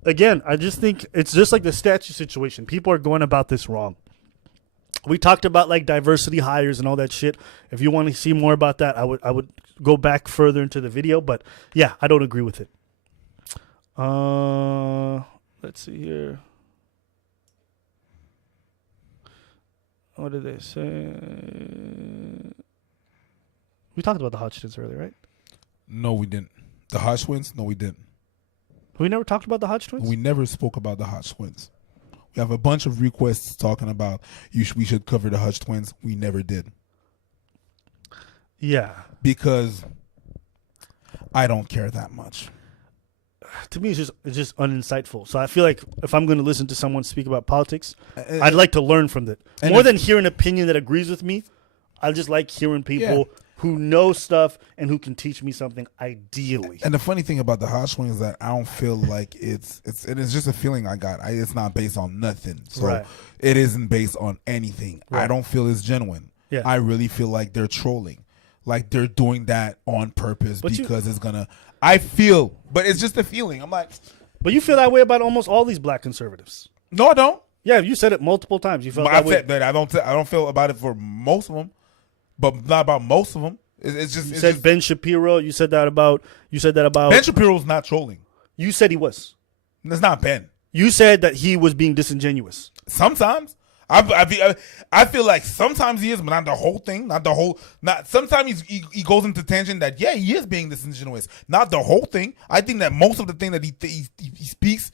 Again, I just think it's just like the statue situation. People are going about this wrong. We talked about like diversity hires and all that shit. If you want to see more about that, I would go back further into the video. But yeah, I don't agree with it. Let's see here. What did they say? We talked about the Hodgkins earlier, right? No, we didn't. The Hodge Twins? No, we didn't. We never talked about the Hodge Twins? We never spoke about the Hodge Twins. We have a bunch of requests talking about we should cover the Hodge Twins. We never did. Yeah. Because I don't care that much. To me, it's just uninsightful. So I feel like if I'm going to listen to someone speak about politics, I'd like to learn from it. More than hear an opinion that agrees with me, I just like hearing people who know stuff and who can teach me something ideally. And the funny thing about the Hodge Twins is that I don't feel like it's just a feeling I got. It's not based on nothing. So it isn't based on anything. Right. I don't feel it's genuine. Yeah. I really feel like they're trolling. Like they're doing that on purpose because it's going to... I feel, but it's just a feeling. I'm like... But you feel that way about almost all these black conservatives. No, I don't. Yeah, you said it multiple times. You felt that way. I don't feel about it for most of them, but not about most of them. It's just... You said Ben Shapiro. You said that about... Ben Shapiro's not trolling. You said he was. It's not Ben. You said that he was being disingenuous. Sometimes. I feel like sometimes he is, but not the whole thing. Sometimes he goes into tangent that he is being disingenuous. Not the whole thing. I think that most of the thing that he speaks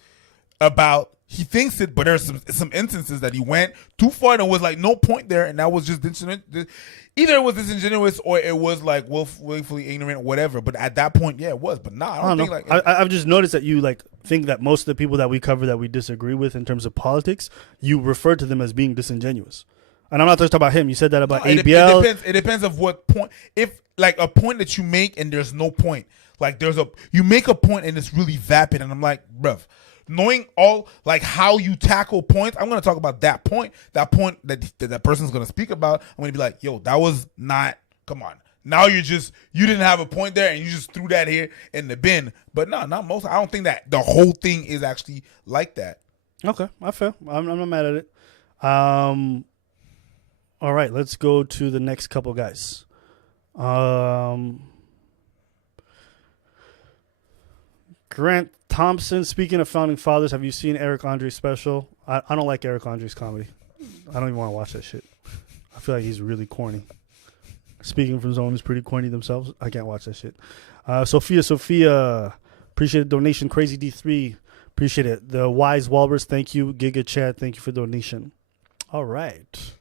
about, he thinks it, but there's some instances that he went too far and was like no point there, and that was just disingenuous. Either it was disingenuous or it was like willfully ignorant or whatever. But at that point, it was. But I don't think like I've just noticed that you like think that most of the people that we cover that we disagree with in terms of politics, you refer to them as being disingenuous. And I'm not just talking about him. You said that about ABL. It depends of what point. If like a point that you make and there's no point, like you make a point and it's really vapid, and I'm like, bruv. Knowing all like how you tackle points, I'm gonna talk about that point that person's gonna speak about. I'm gonna be like, yo, that was not. Come on, now you didn't have a point there and you just threw that here in the bin. But no, not most. I don't think that the whole thing is actually like that. Okay, I feel. I'm not mad at it. All right, let's go to the next couple guys. Grant Thompson, speaking of founding fathers, have you seen Eric Andre's special? I don't like Eric Andre's comedy. I don't even want to watch that shit. I feel like he's really corny. Speaking from Zone is pretty corny themselves. I can't watch that shit. Sophia, appreciate the donation. Crazy D3, appreciate it. The Wise Walrus, thank you. Giga Chad, thank you for the donation. All right.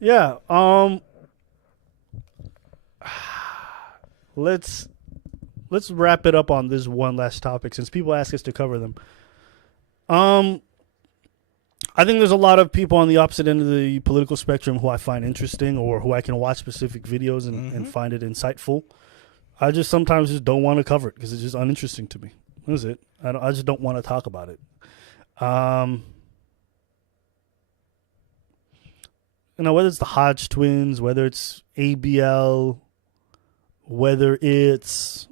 Yeah. Let's wrap it up on this one last topic since people ask us to cover them. I think there's a lot of people on the opposite end of the political spectrum who I find interesting or who I can watch specific videos and find it insightful. I just sometimes just don't want to cover it because it's just uninteresting to me. That's it. I just don't want to talk about it. Whether it's the Hodge twins, whether it's ABL, whether it's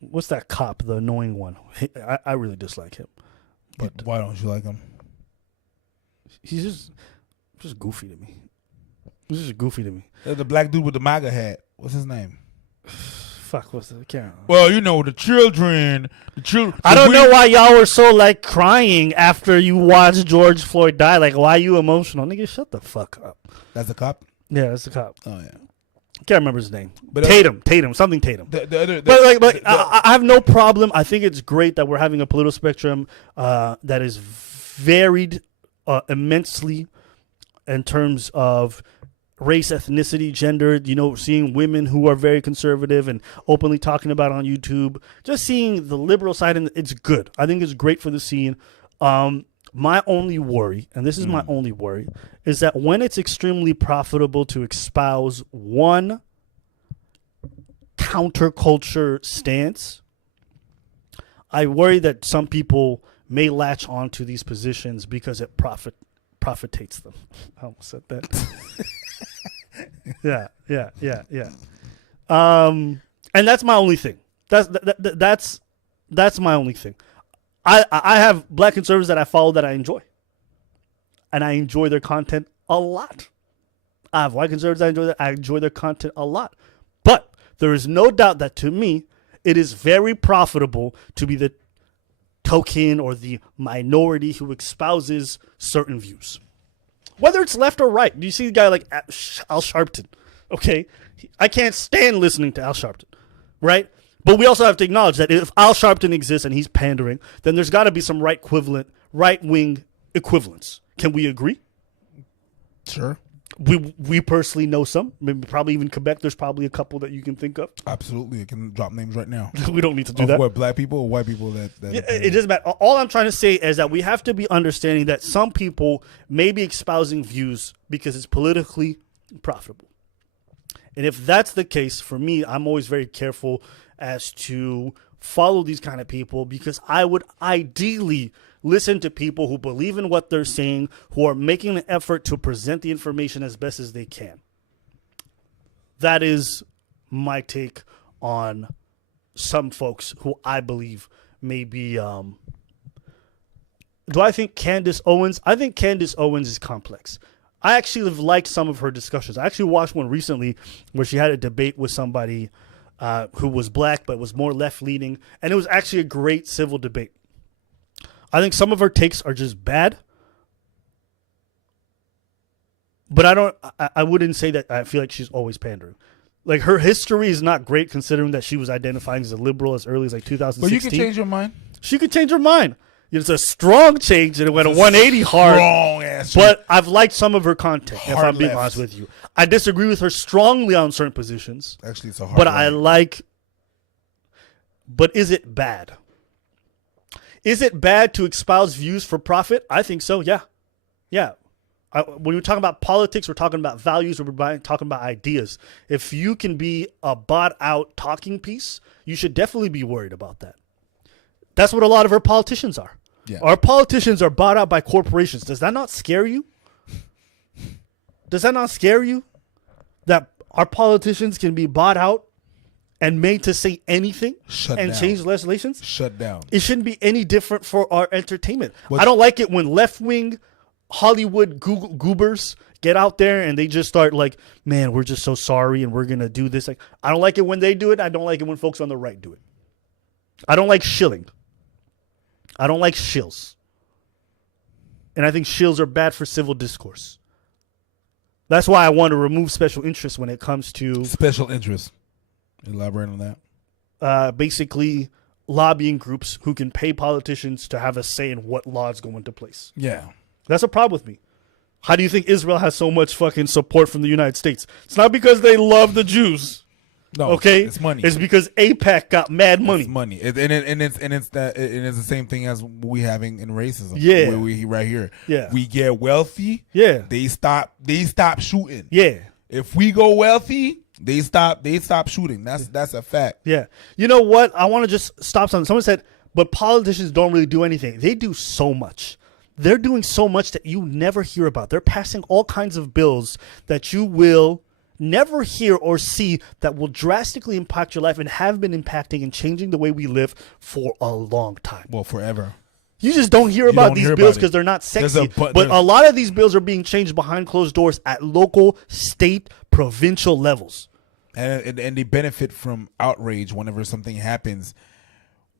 what's that cop, the annoying one? I really dislike him. But why don't you like him? He's just goofy to me. He's just goofy to me. The black dude with the MAGA hat. What's his name? fuck was it? Well, you know, the children. I don't know why y'all were so like crying after you watched George Floyd die. Like, why are you emotional, nigga? Shut the fuck up. That's the cop. Yeah, that's the cop. Oh yeah. Can't remember his name. But Tatum. I have no problem. I think it's great that we're having a political spectrum that is varied immensely in terms of race, ethnicity, gender. You know, seeing women who are very conservative and openly talking about it on YouTube. Just seeing the liberal side, and it's good. I think it's great for the scene. My only worry, and this is my only worry, is that when it's extremely profitable to espouse one counterculture stance, I worry that some people may latch on to these positions because it profitates them. I almost said that. Yeah. And that's my only thing. That's my only thing. I have black conservatives that I follow that I enjoy. And I enjoy their content a lot. I have white conservatives I enjoy their content a lot. But there is no doubt that to me, it is very profitable to be the token or the minority who espouses certain views. Whether it's left or right. Do you see a guy like Al Sharpton? Okay? I can't stand listening to Al Sharpton. Right? But we also have to acknowledge that if Al Sharpton exists and he's pandering, then there's got to be some right-wing equivalents. Can we agree? Sure. We personally know some. Maybe probably even Quebec. There's probably a couple that you can think of. Absolutely. I can drop names right now. We don't need to do that. What, black people or white people? It doesn't matter. All I'm trying to say is that we have to be understanding that some people may be espousing views because it's politically profitable. And if that's the case, for me, I'm always very careful as to follow these kind of people because I would ideally listen to people who believe in what they're saying, who are making an effort to present the information as best as they can. That is my take on some folks who I believe may be... do I think Candace Owens? I think Candace Owens is complex. I actually have liked some of her discussions. I actually watched one recently where she had a debate with somebody who was black but was more left-leaning, and it was actually a great civil debate. I think some of her takes are just bad, but I wouldn't say that I feel like she's always pandering. Like, her history is not great considering that she was identifying as a liberal as early as like 2016. But you can change your mind. She could change her mind. It's a strong change, and it went a 180 hard. Strong ass. But I've liked some of her content, if I'm being left. honest with you. I disagree with her strongly on certain positions. Actually, it's a hard But left. I like... But is it bad? Is it bad to espouse views for profit? I think so, yeah. Yeah. When we're talking about politics, we're talking about values, we're talking about ideas. If you can be a bought-out talking piece, you should definitely be worried about that. That's what a lot of our politicians are. Yeah. Our politicians are bought out by corporations. Does that not scare you? Does that not scare you? That our politicians can be bought out and made to say anything and change legislations? Shut down. It shouldn't be any different for our entertainment. I don't like it when left-wing Hollywood goobers get out there and they just start like, man, we're just so sorry and we're going to do this. Like, I don't like it when they do it. I don't like it when folks on the right do it. I don't like shilling. I don't like shills. And I think shills are bad for civil discourse. That's why I want to remove special interest when it comes to... Special interest. Elaborate on that. Basically, lobbying groups who can pay politicians to have a say in what laws go into place. Yeah. That's a problem with me. How do you think Israel has so much fucking support from the United States? It's not because they love the Jews. No, okay, it's money. It's because AIPAC got mad money. It's money, and it's the same thing as we having in racism. Yeah, we right here. Yeah, we get wealthy. Yeah, they stop shooting. Yeah, if we go wealthy, they stop shooting. That's a fact. Yeah, you know what? I want to just stop something. Someone said, but politicians don't really do anything. They do so much. They're doing so much that you never hear about. They're passing all kinds of bills that you will never hear or see that will drastically impact your life and have been impacting and changing the way we live for a long time. Well, forever. You just don't hear about these bills because they're not sexy. But a lot of these bills are being changed behind closed doors at local, state, provincial levels. And they benefit from outrage whenever something happens.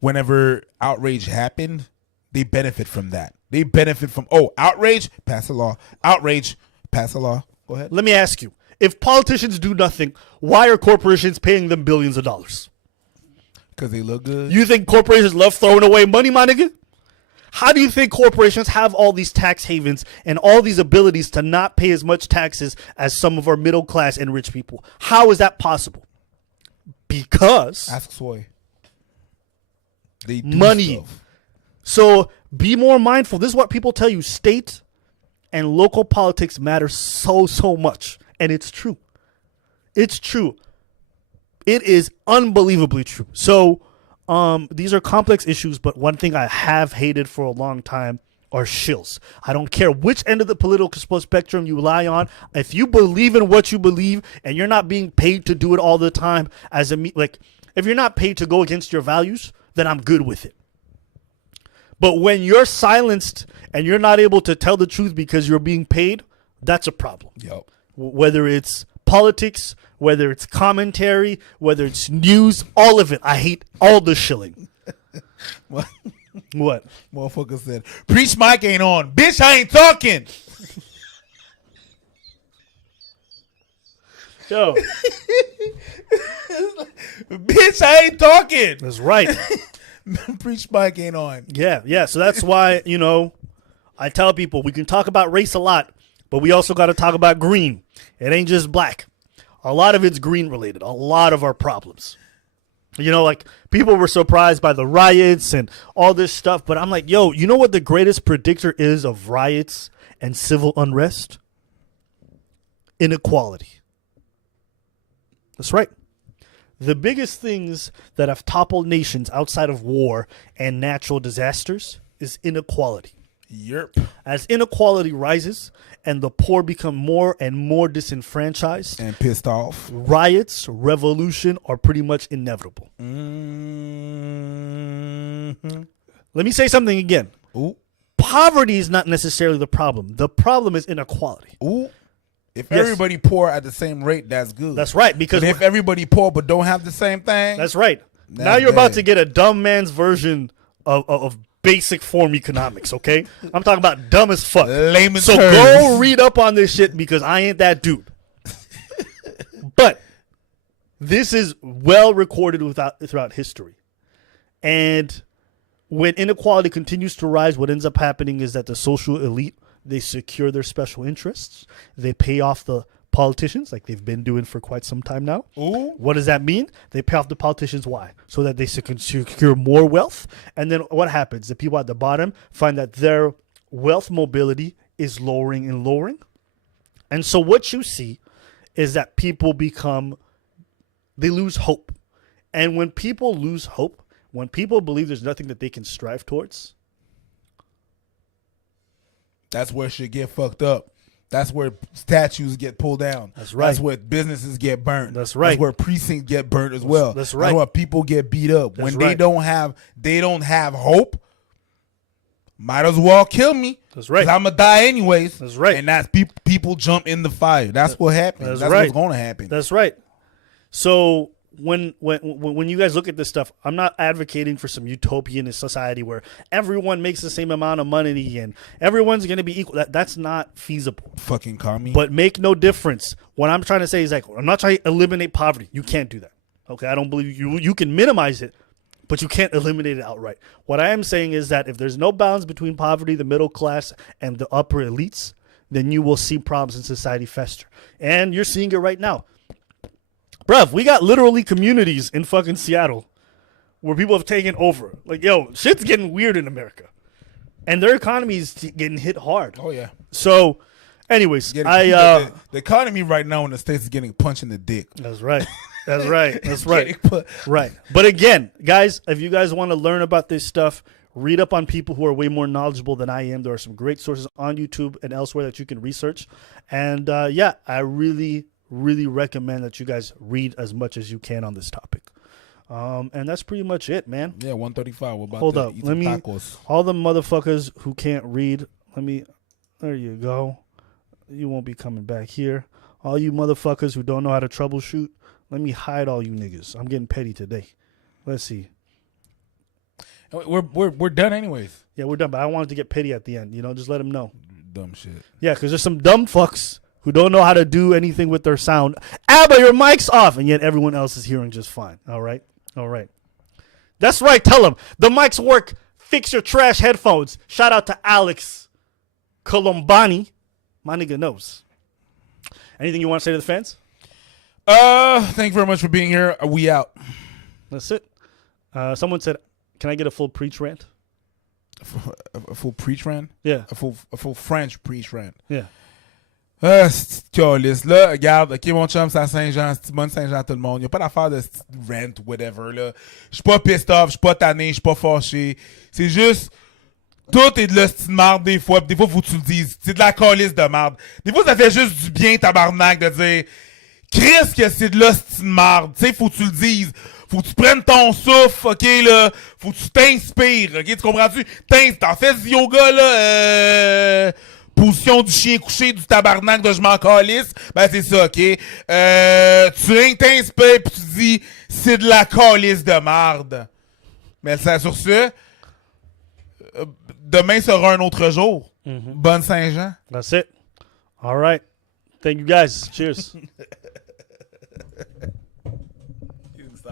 Whenever outrage happened, they benefit from that. They benefit from, outrage, pass a law. Outrage, pass a law. Go ahead. Let me ask you, if politicians do nothing, why are corporations paying them billions of dollars? Because they look good. You think corporations love throwing away money, my nigga? How do you think corporations have all these tax havens and all these abilities to not pay as much taxes as some of our middle class and rich people? How is that possible? Because ask Soy. They do money. Stuff. So be more mindful. This is what people tell you. State and local politics matter so much. And it's true. It's true. It is unbelievably true. So these are complex issues, but one thing I have hated for a long time are shills. I don't care which end of the political spectrum you lie on. If you believe in what you believe and you're not being paid to do it all the time, if you're not paid to go against your values, then I'm good with it. But when you're silenced and you're not able to tell the truth because you're being paid, that's a problem. Yep. Whether it's politics, whether it's commentary, whether it's news, all of it. I hate all the shilling. What? What? Motherfucker said, preach mic ain't on. Bitch, I ain't talking. Yo. Bitch, I ain't talking. That's right. Preach mic ain't on. Yeah. So that's why, I tell people we can talk about race a lot, but we also got to talk about green. It ain't just black. A lot of it's green related. A lot of our problems. People were surprised by the riots and all this stuff, but I'm like, yo, you know what the greatest predictor is of riots and civil unrest? Inequality. That's right. The biggest things that have toppled nations outside of war and natural disasters is inequality. Yep. As inequality rises and the poor become more and more disenfranchised and pissed off, riots, revolution are pretty much inevitable. Mm-hmm. Let me say something again. Ooh. Poverty is not necessarily the problem. The problem is inequality. Ooh. If everybody poor at the same rate, that's good. That's right. Because if everybody poor but don't have the same thing, that's right. Now you're about to get a dumb man's version of basic form economics, okay? I'm talking about dumb as fuck. Layman's so terms. Go read up on this shit because I ain't that dude. But this is well recorded throughout history. And when inequality continues to rise, what ends up happening is that the social elite, they secure their special interests. They pay off the politicians like they've been doing for quite some time now. Ooh. What does that mean? They pay off the politicians. Why? So that they can secure more wealth. And then what happens? The people at the bottom find that their wealth mobility is lowering and lowering. And so what you see is that people they lose hope. And when people lose hope, when people believe there's nothing that they can strive towards, that's where shit get fucked up. That's where statues get pulled down. That's right. That's where businesses get burnt. That's right. That's where precincts get burnt as well. That's right. That's where people get beat up. That's when right. they don't have hope, might as well kill me. That's right. 'Cause I'm gonna die anyways. That's right. And that's people jump in the fire. That's what happens. That's right. what's gonna happen. That's right. So when you guys look at this stuff, I'm not advocating for some utopian society where everyone makes the same amount of money and everyone's going to be equal. That's not feasible. Fucking commie. But make no difference. What I'm trying to say is I'm not trying to eliminate poverty. You can't do that. Okay, I don't believe you. You can minimize it, but you can't eliminate it outright. What I am saying is that if there's no balance between poverty, the middle class, and the upper elites, then you will see problems in society fester. And you're seeing it right now. Bruv, we got literally communities in fucking Seattle where people have taken over. Shit's getting weird in America. And their economy is getting hit hard. Oh, yeah. So, anyways, the economy right now in the States is getting punched in the dick. That's right. That's right. That's right. Right. But again, guys, if you guys want to learn about this stuff, read up on people who are way more knowledgeable than I am. There are some great sources on YouTube and elsewhere that you can research. And, I really recommend that you guys read as much as you can on this topic. And that's pretty much it, man. Yeah, 135. We're about Hold to up. eat some tacos. All the motherfuckers who can't read, there you go. You won't be coming back here. All you motherfuckers who don't know how to troubleshoot, Let me hide all you niggas. I'm getting petty today. Let's see. We're done anyways. Yeah, we're done. But I wanted to get petty at the end. You know, just let them know. Dumb shit. Yeah, because there's some dumb fucks who don't know how to do anything with their sound. Abba, your mic's off, and yet everyone else is hearing just fine. All right. That's right. Tell them the mics work. Fix your trash headphones. Shout out to Alex Colombani. My nigga knows. Anything you want to say to the fans? Thank you very much for being here. We out. That's it. Someone said, "Can I get a full preach rant?" A full preach rant? Yeah. A full French preach rant. Yeah. C'est calice. Là, regarde, ok, mon chum, c'est à Saint-Jean, c'est bonne Saint-Jean tout le monde. Y a pas d'affaire de rant, whatever, là. Je suis pas pissed off, je suis pas tanné, je suis pas fâché. C'est juste, tout est de l'hostie de marde des fois, pis des fois, faut que tu le dises. C'est de la calice de marde. Des fois, ça fait juste du bien, tabarnak, de dire, Chris, que c'est de l'hostie de marde. Tu sais, faut que tu le dises. Faut que tu prennes ton souffle, ok, là. Faut que tu t'inspires, ok, tu comprends-tu? T'en fais du yoga, là, position du chien couché, du tabarnak de je m'en calisse. Ben, c'est ça, ok? Tu t'inspires pis tu dis, c'est de la calice de marde. Mais ça, sur ce, demain sera un autre jour. Bonne Saint-Jean. That's it. All right. Thank you guys. Cheers.